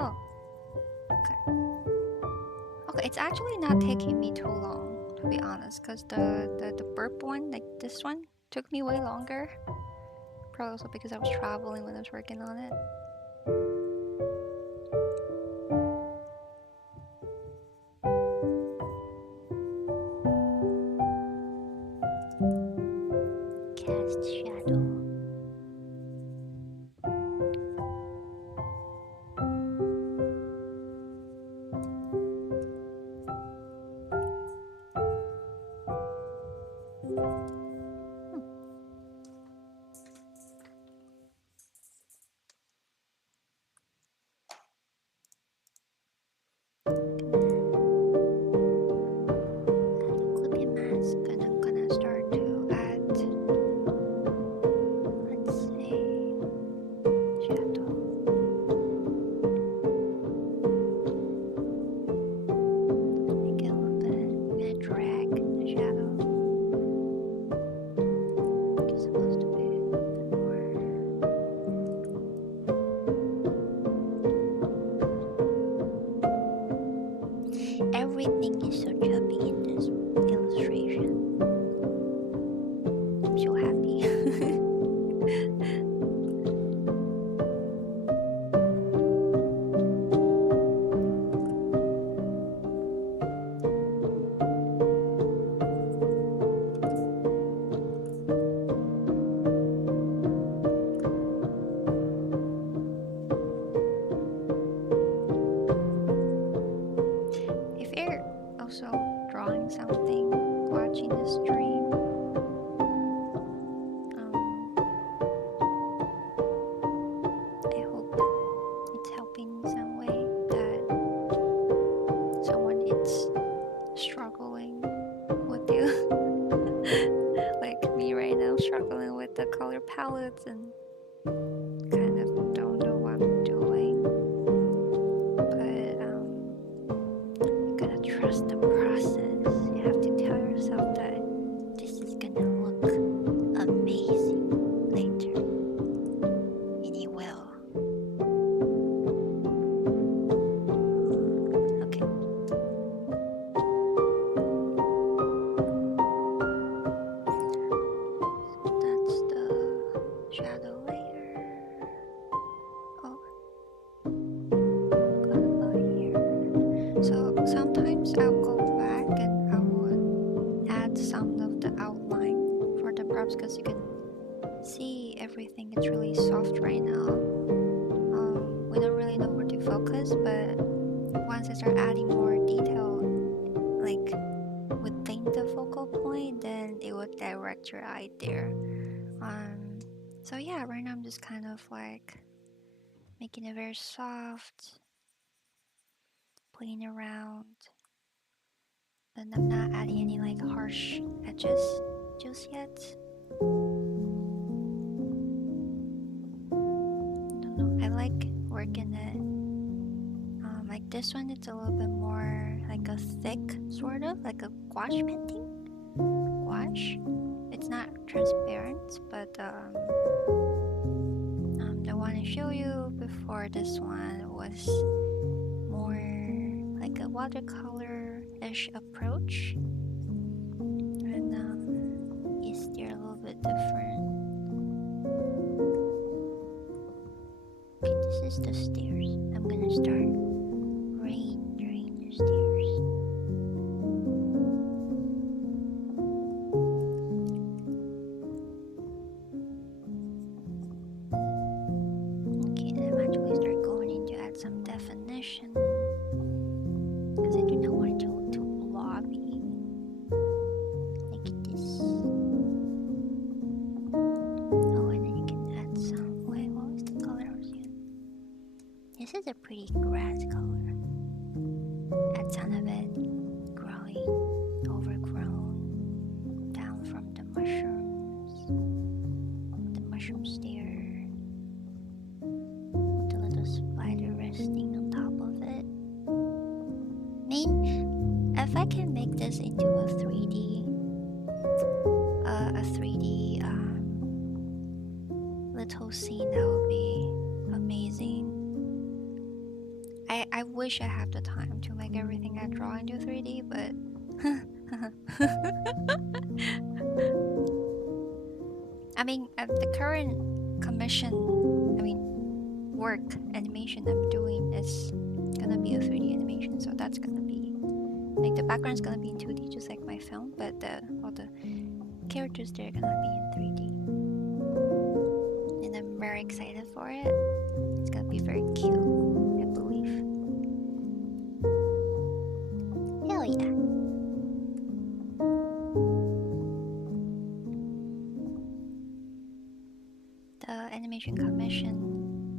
Oh, okay. Okay, it's actually not taking me too long, to be honest, because the burp one, like this one, took me way longer. Probably also because I was traveling when I was working on it. Cast shadow. Clippy mask, and I'm gonna start to add, let's say, shadow. Make it a little bit. I'm gonna drag the shadow. It's supposed to be a bit more. Everything is so chubby in this illustration. I'm so happy. If you're also drawing something, watching the stream, I hope it's helping in some way that someone is struggling with you. Like me right now, struggling with the color palettes and kind of don't know what I'm doing. But you gotta trust the process. You have to tell yourself that this is gonna look amazing later. And it will. Okay. So that's the shadow layer. Oh, gonna go here. So sometimes I'll go back and I would add some of the outline for the props because you can see everything. It's really soft right now. We don't really know where to focus, but once I start adding more detail, like within the focal point, then it would direct your eye there. So yeah, right now I'm just kind of like making it very soft, playing around, and I'm not adding any like harsh edges just yet. I don't know, I like working it like this one. It's a little bit more like a thick, sort of like a gouache painting. Gouache. It's not transparent, but the one I showed you before this one was more like a watercolor-ish approach, and it's still a little bit different. Okay, this is the stairs. I'm gonna start rain the stairs. Okay, then I'm actually start going in to add some definition because I do not want it to look too blobby. Like this. Oh, and then you can add some. Wait, what was the color I was using? This is a pretty grass color. Add some of it growing, overgrown, down from the mushrooms. The mushrooms there. With a little spider resting on top of it. If I can make this into a 3D little scene, that would be amazing. I wish I have the time to make everything I draw into 3D, but I mean, the current commission, I mean, work animation I'm doing is gonna be a 3D animation, so that's gonna be like the background's gonna be in 2D, just like my film, but all the characters they're gonna be in 3D, and I'm very excited for it. It's gonna be very cute, I believe. Hell yeah! The animation commission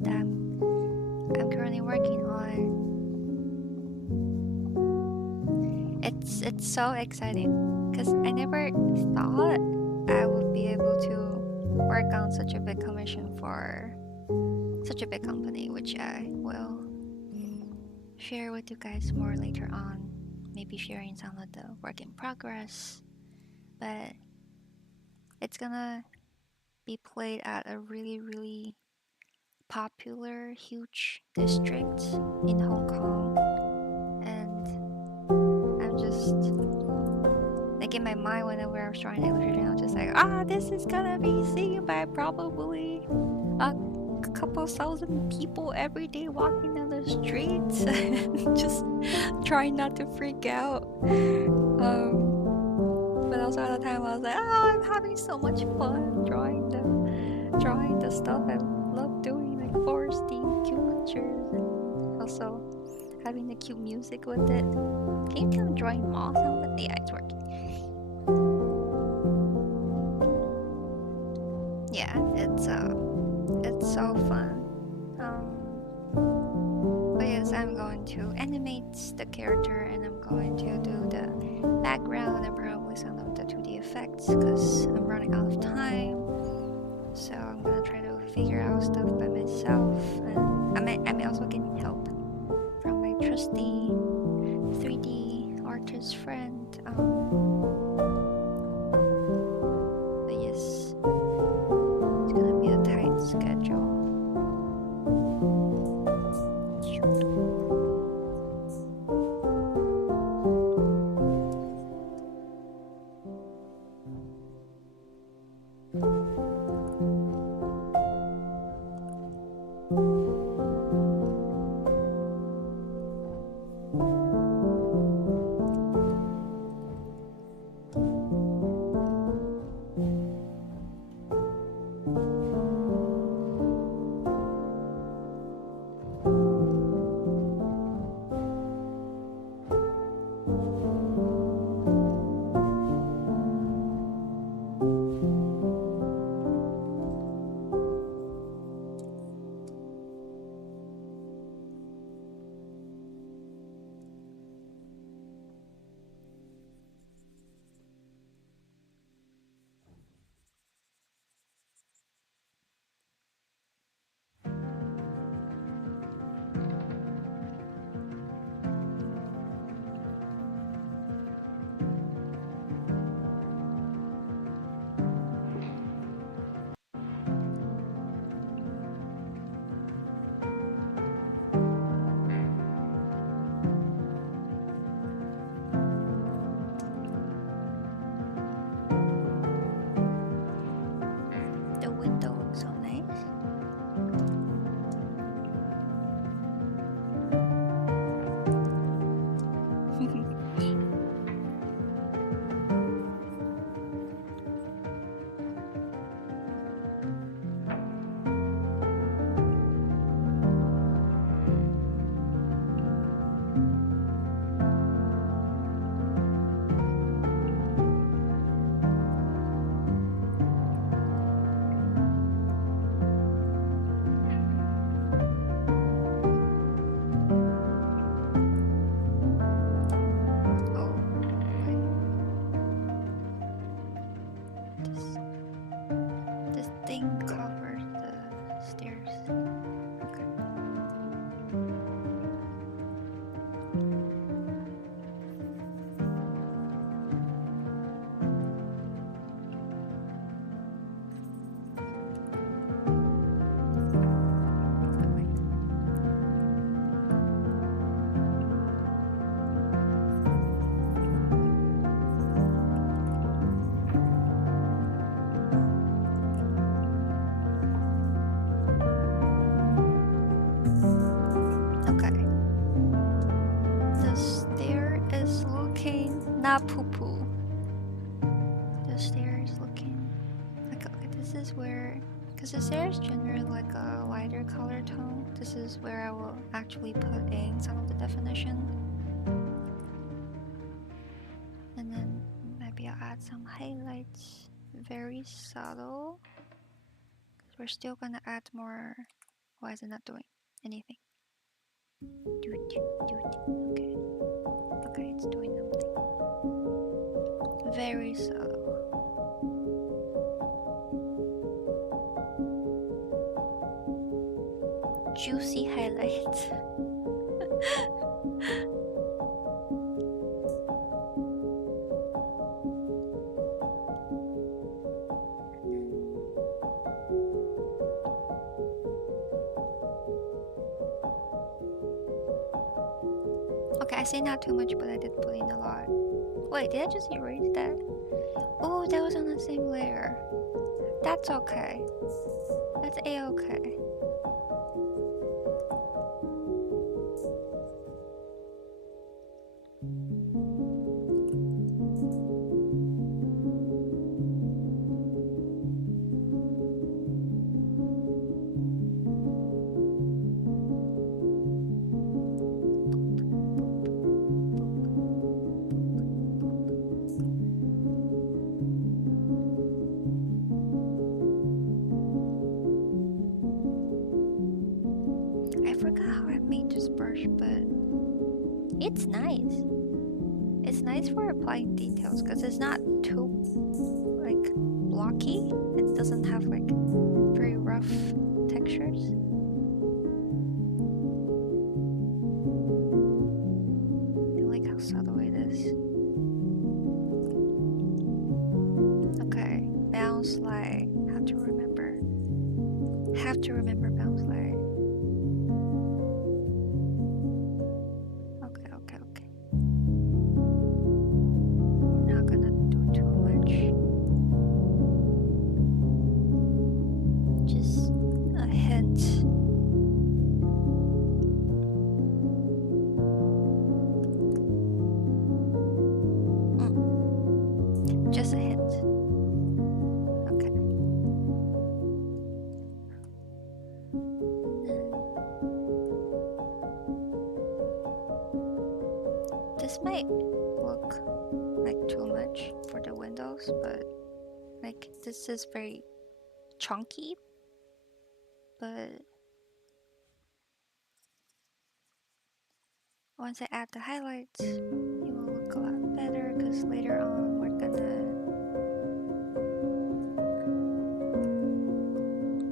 that I'm currently working on. It's so exciting because I never thought I would be able to work on such a big commission for such a big company, which I will share with you guys more later on. Maybe sharing some of the work in progress, but it's gonna be played at a really popular, huge district in Hong Kong, and I'm just like in my mind whenever I was drawing illustration, I was just like, this is gonna be seen by probably a couple thousand people every day walking down the streets, just trying not to freak out. But also at the time I was like, I'm having so much fun drawing the stuff I love doing, like forest themed cute pictures, and also having the cute music with it. Can you tell I'm drawing moss on the yeah, it's working. Yeah, it's so fun. But yes, I'm going to animate the character, and I'm going to do the background and probably some of the 2D effects because I'm running out of time. So I'm gonna try to figure out stuff by myself, and I'm also getting help from my trusty 3D artist friend. But yes, it's gonna be a tight schedule. not poo-poo. The stairs looking like this is where, because the stairs generally like a lighter color tone. This is where I will actually put in some of the definition. And then maybe I'll add some highlights, very subtle. We're still gonna add more. Why is it not doing anything? Okay. Okay, it's doing something. Very subtle. Juicy highlights. Okay, I say not too much, but I did put in a lot. Wait, did I just erase that? Oh, that was on the same layer. That's okay. That's a-okay. But it's nice. It's nice for applying details because it's not too like blocky. It doesn't have like very rough textures. I like how subtle it is. Okay, bounce light. Have to remember bounce light. Just a hint. Okay. This might look like too much for the windows, but like this is very chunky. But once I add the highlights, it will look a lot better because later on we're gonna.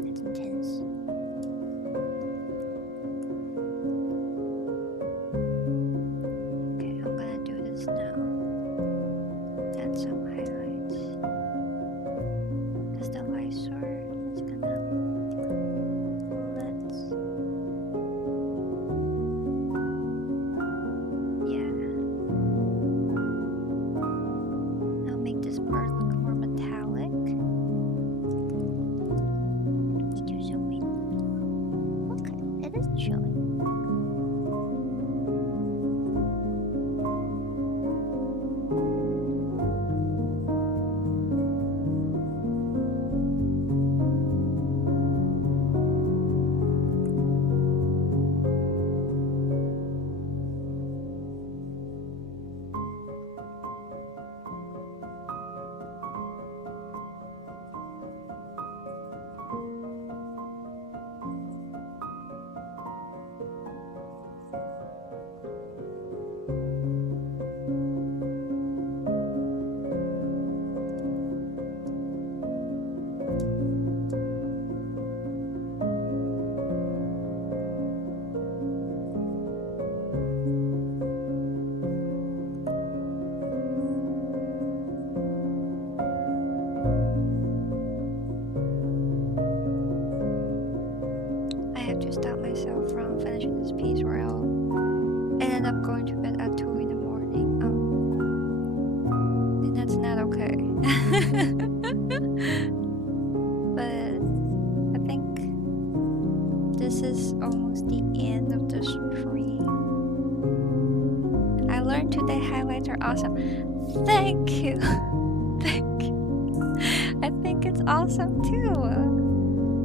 It's intense. Okay, I'm gonna do this now. Add some highlights. Because the lights are. It's gonna. Up going to bed at 2 in the morning. Then that's not okay. But I think this is almost the end of the stream. I learned today highlights are awesome. Thank you. Thank you. I think it's awesome too.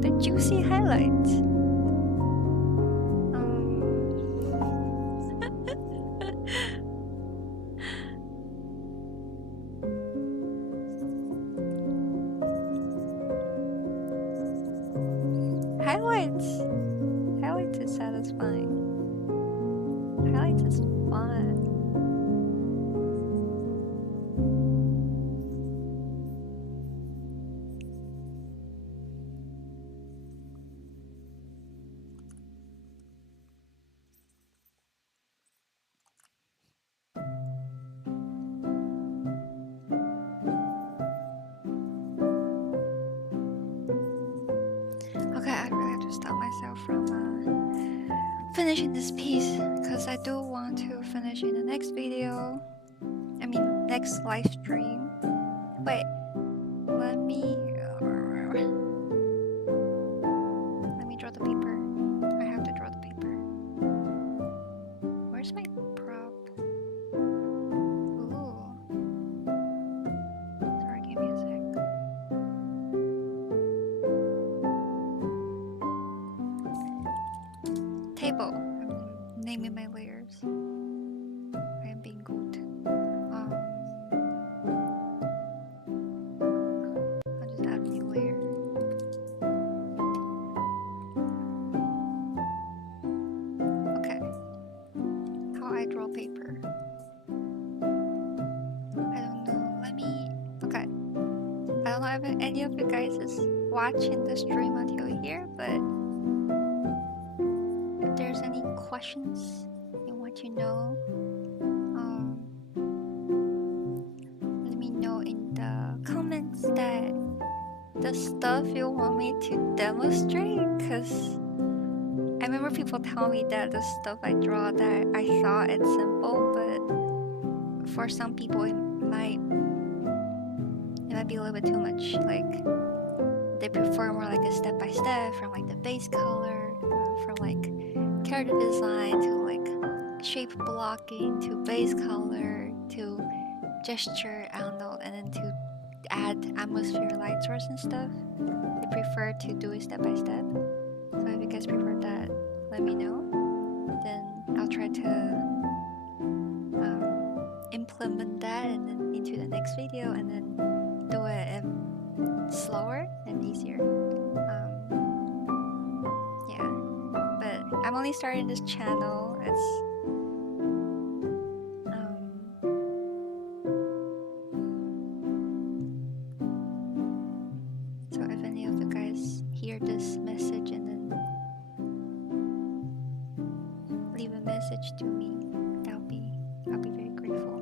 The juicy highlights. Highlights. Highlights is satisfying. Highlights is fun. Okay, I really have to stop myself from finishing this piece because I do want to finish in the next video. I mean, next live stream. Wait, let me draw the paper. I have to draw the paper. Where's my prop? Ooh. Sorry, give me a sec. Table. I'm naming my layers. I am being good. I'll just add a new layer. Okay. How I draw paper. I don't know. Let me. Okay. I don't know if any of you guys is watching the stream until here, but if there's any questions you want to know, let me know in the comments that the stuff you want me to demonstrate, because I remember people telling me that the stuff I draw that I thought it's simple, but for some people it might be a little bit too much. Like they prefer more like a step by step, from like the base color, from like character design to like shape blocking to base color to gesture, I don't know, and then to add atmosphere light source and stuff. They prefer to do it step by step. So if you guys prefer that, let me know. Then I'll try to implement that and then into the next video, and then do it slower and easier. Yeah, but I'm only starting this channel. So if any of you guys hear this message and then leave a message to me, I'll be very grateful.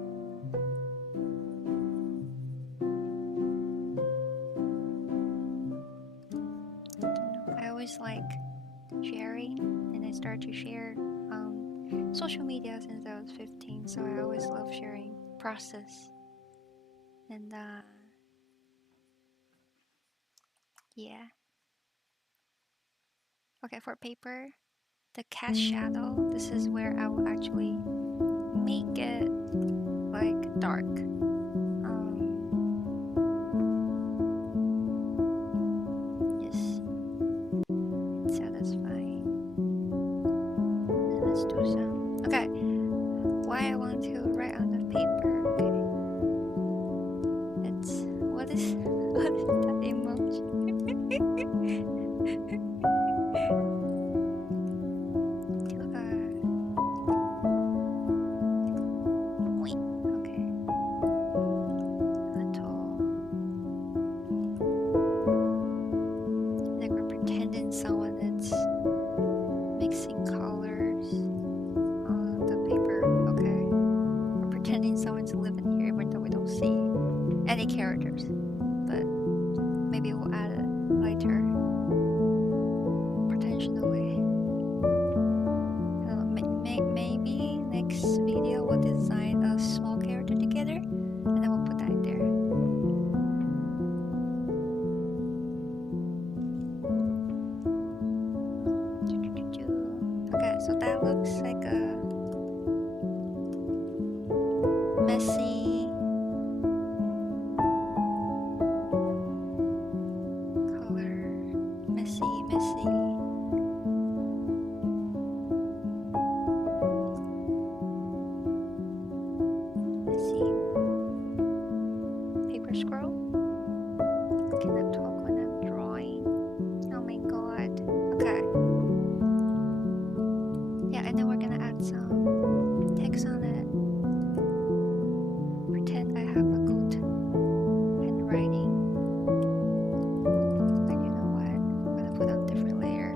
I always like sharing, and I started to share social media since I was 15, so I always love sharing process. And yeah. Okay, for paper, the cat shadow, this is where I will actually make it like dark. Yes, it's satisfying. And let's do some. Okay, why I want to write on the paper? Okay, it's what is that emoji? Characters, but maybe we'll add it later, potentially. Maybe next video we'll design a small character together, and then we'll put that in there. Okay, so that looks like a messy super scroll. I cannot talk when I'm drawing. Oh my god. Okay. Yeah, and then we're gonna add some text on it. Pretend I have a good handwriting. But you know what? I'm gonna put on different layer.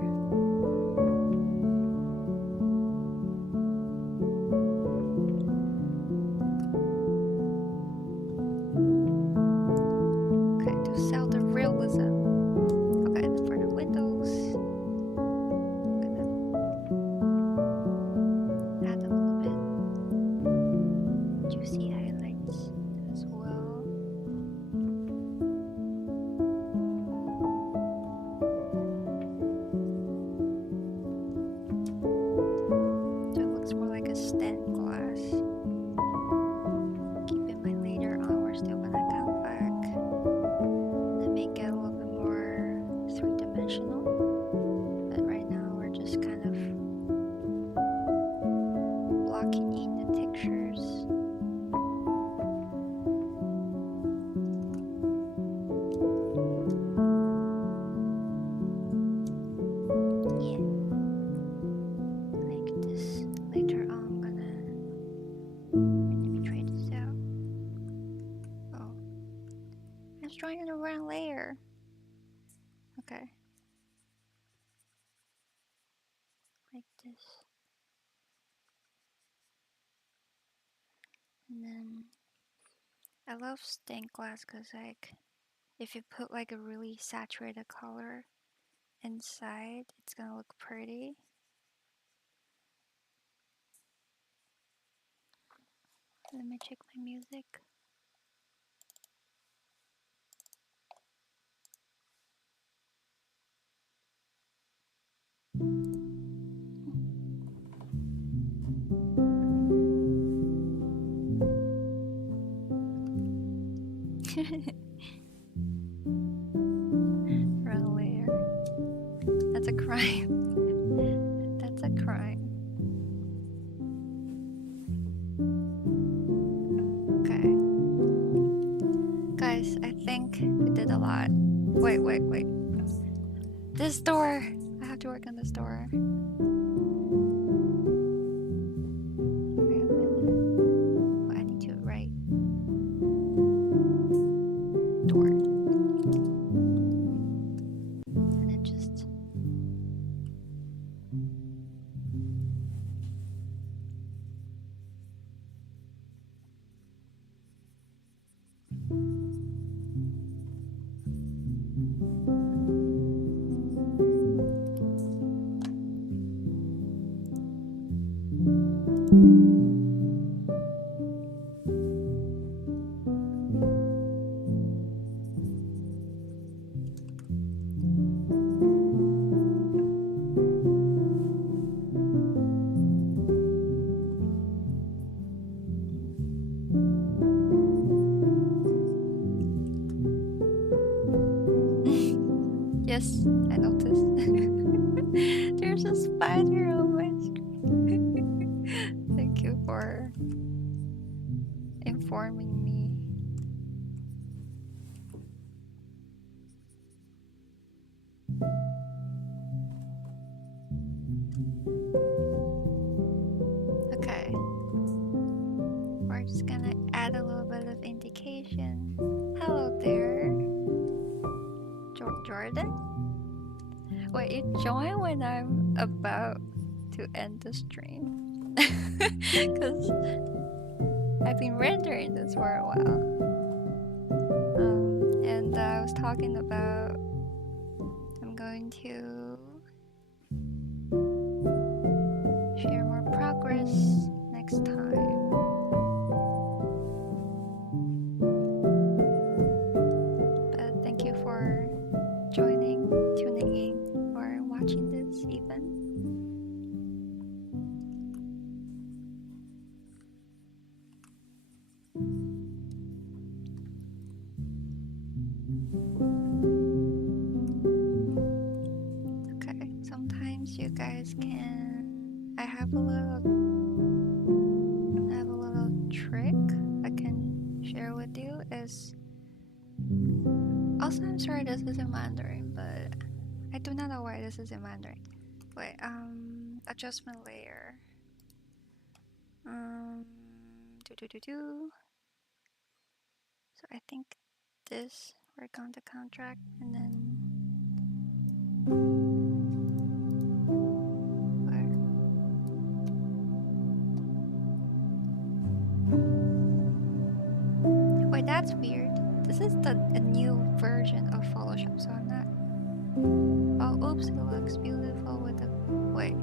Okay, to sell the realism. Okay, and then for the windows, I'm gonna add a little bit juicy highlights as well. So it looks more like a stained glass. Keep in mind later on we're still gonna come back and make it a little bit more three-dimensional. But right now we're just kind of blocking in the textures. Yeah. Like this. Later on I'm gonna let me try this out. Oh. I'm drawing on the wrong layer. Okay. Like this. And then I love stained glass because like if you put like a really saturated color inside, it's gonna look pretty. Let me check my music. Wrong layer. That's a crime. That's a crime. Okay. Guys, I think we did a lot. Wait. This door! I have to work on this door. Wait a minute. Oh, I need to write door. And then just yes, I noticed. There's a spider on my screen. Thank you for informing me. Okay. We're just gonna add a little bit of indication. Hello there. Jordan? Wait, you join when I'm about to end the stream? Because I've been rendering this for a while. And I was talking about I'm going to share more progress next time. But thank you for joining, tuning in, or watching this even. Okay, sometimes you guys can. I have a little trick I can share with you is sure this is in Mandarin, but I do not know why this is in Mandarin. Wait, adjustment layer. So I think this, work on the contract, and then where? Wait, that's weird. This is a new version of Photoshop, so I'm not. Oh, oops! It looks beautiful with the wait.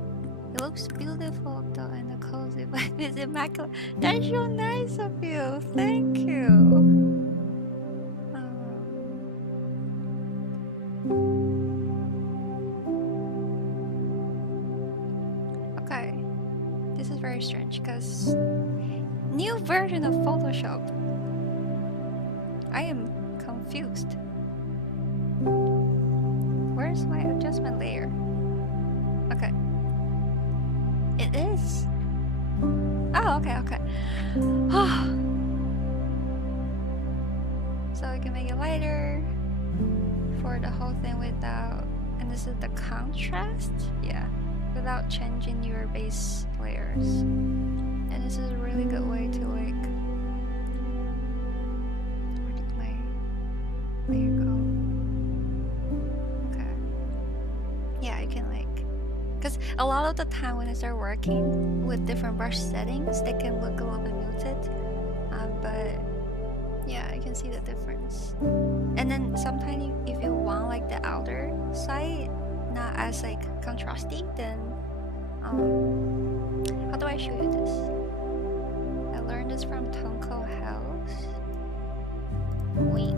It looks beautiful though in the cozy, but it's immaculate. That's so nice of you. Thank you. Okay, this is very strange because new version of Photoshop. I am confused. Where's my adjustment layer? Okay. It is. Oh, okay. So you can make it lighter for the whole thing without, and this is the contrast, yeah, without changing your base layers. And this is a really good way to like, where did my layer go? Okay. Yeah, you can like, because a lot of the time when I start working with different brush settings, they can look a little bit muted, but yeah, you can see the difference. And then sometimes if you want like the outer side not as like contrasty, then how do I show you this? I learned this from Tonko House. Wait,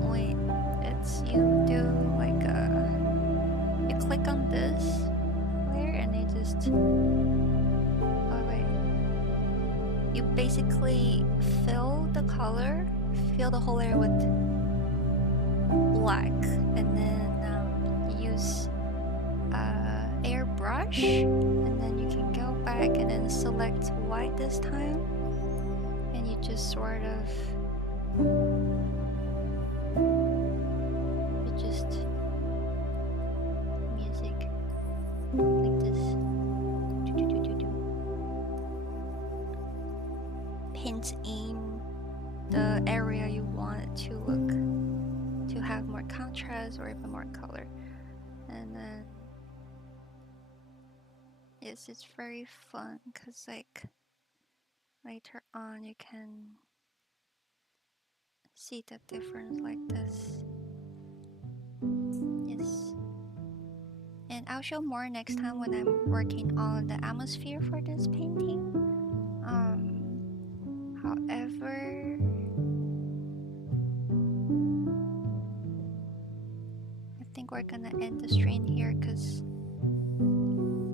it's you do like you click on this layer and you just you basically fill the color, fill the whole layer with black, and then use airbrush, and then you can go back and then select white this time, and you just sort of music like this. Paint in the area you want it to look, to have more contrast or even more color. And then yes, it's very fun because like later on you can see the difference like this. Yes, and I'll show more next time when I'm working on the atmosphere for this painting. However, I think we're gonna end the stream here because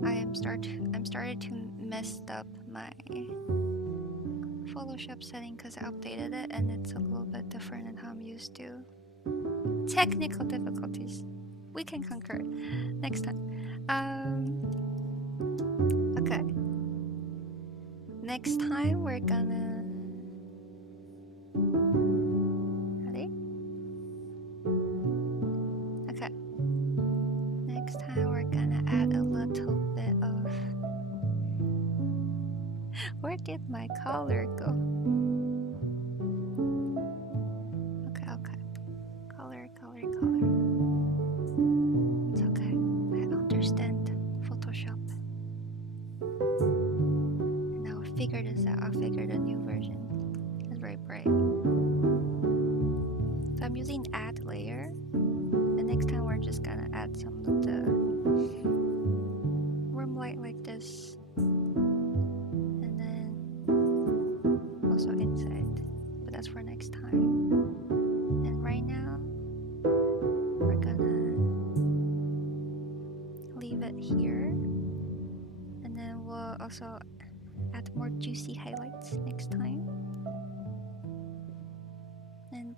I'm started to mess up my Photoshop setting because I updated it and it's a little bit different than how I'm used to. Technical difficulties. We can conquer it next time. Okay. Next time we're gonna ready? Okay. Next time we're gonna add a little bit of where did my color go? Okay. Color. It's okay. I understand Photoshop. And I'll figure this out. I'll figure the new version. It's very bright. So I'm using add layer. And next time we're just gonna add some of the room light like this. And then also inside. But that's for next time. And right now we're gonna leave it here. And then we'll also add more juicy highlights next time. And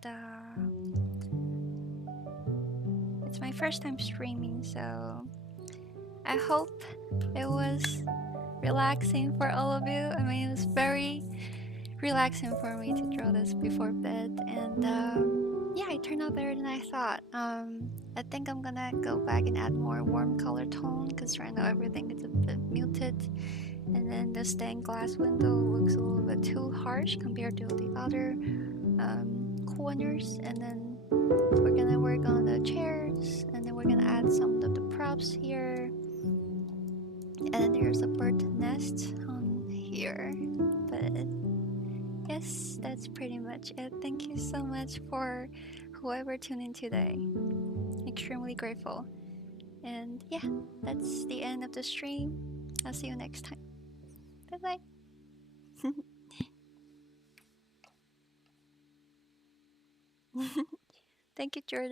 it's my first time streaming, so I hope it was relaxing for all of you. I mean, it was very relaxing for me to draw this before bed, and yeah, it turned out better than I thought. I think I'm gonna go back and add more warm color tone because right now everything is a bit muted, and then the stained glass window looks a little bit too harsh compared to the other corners. And then we're gonna work on the chairs, and then we're gonna add some of the props here, and then there's a bird nest on here. But yes, that's pretty much it. Thank you so much for whoever tuned in today. Extremely grateful. And yeah, that's the end of the stream. I'll see you next time. Bye bye. Thank you, Jordan.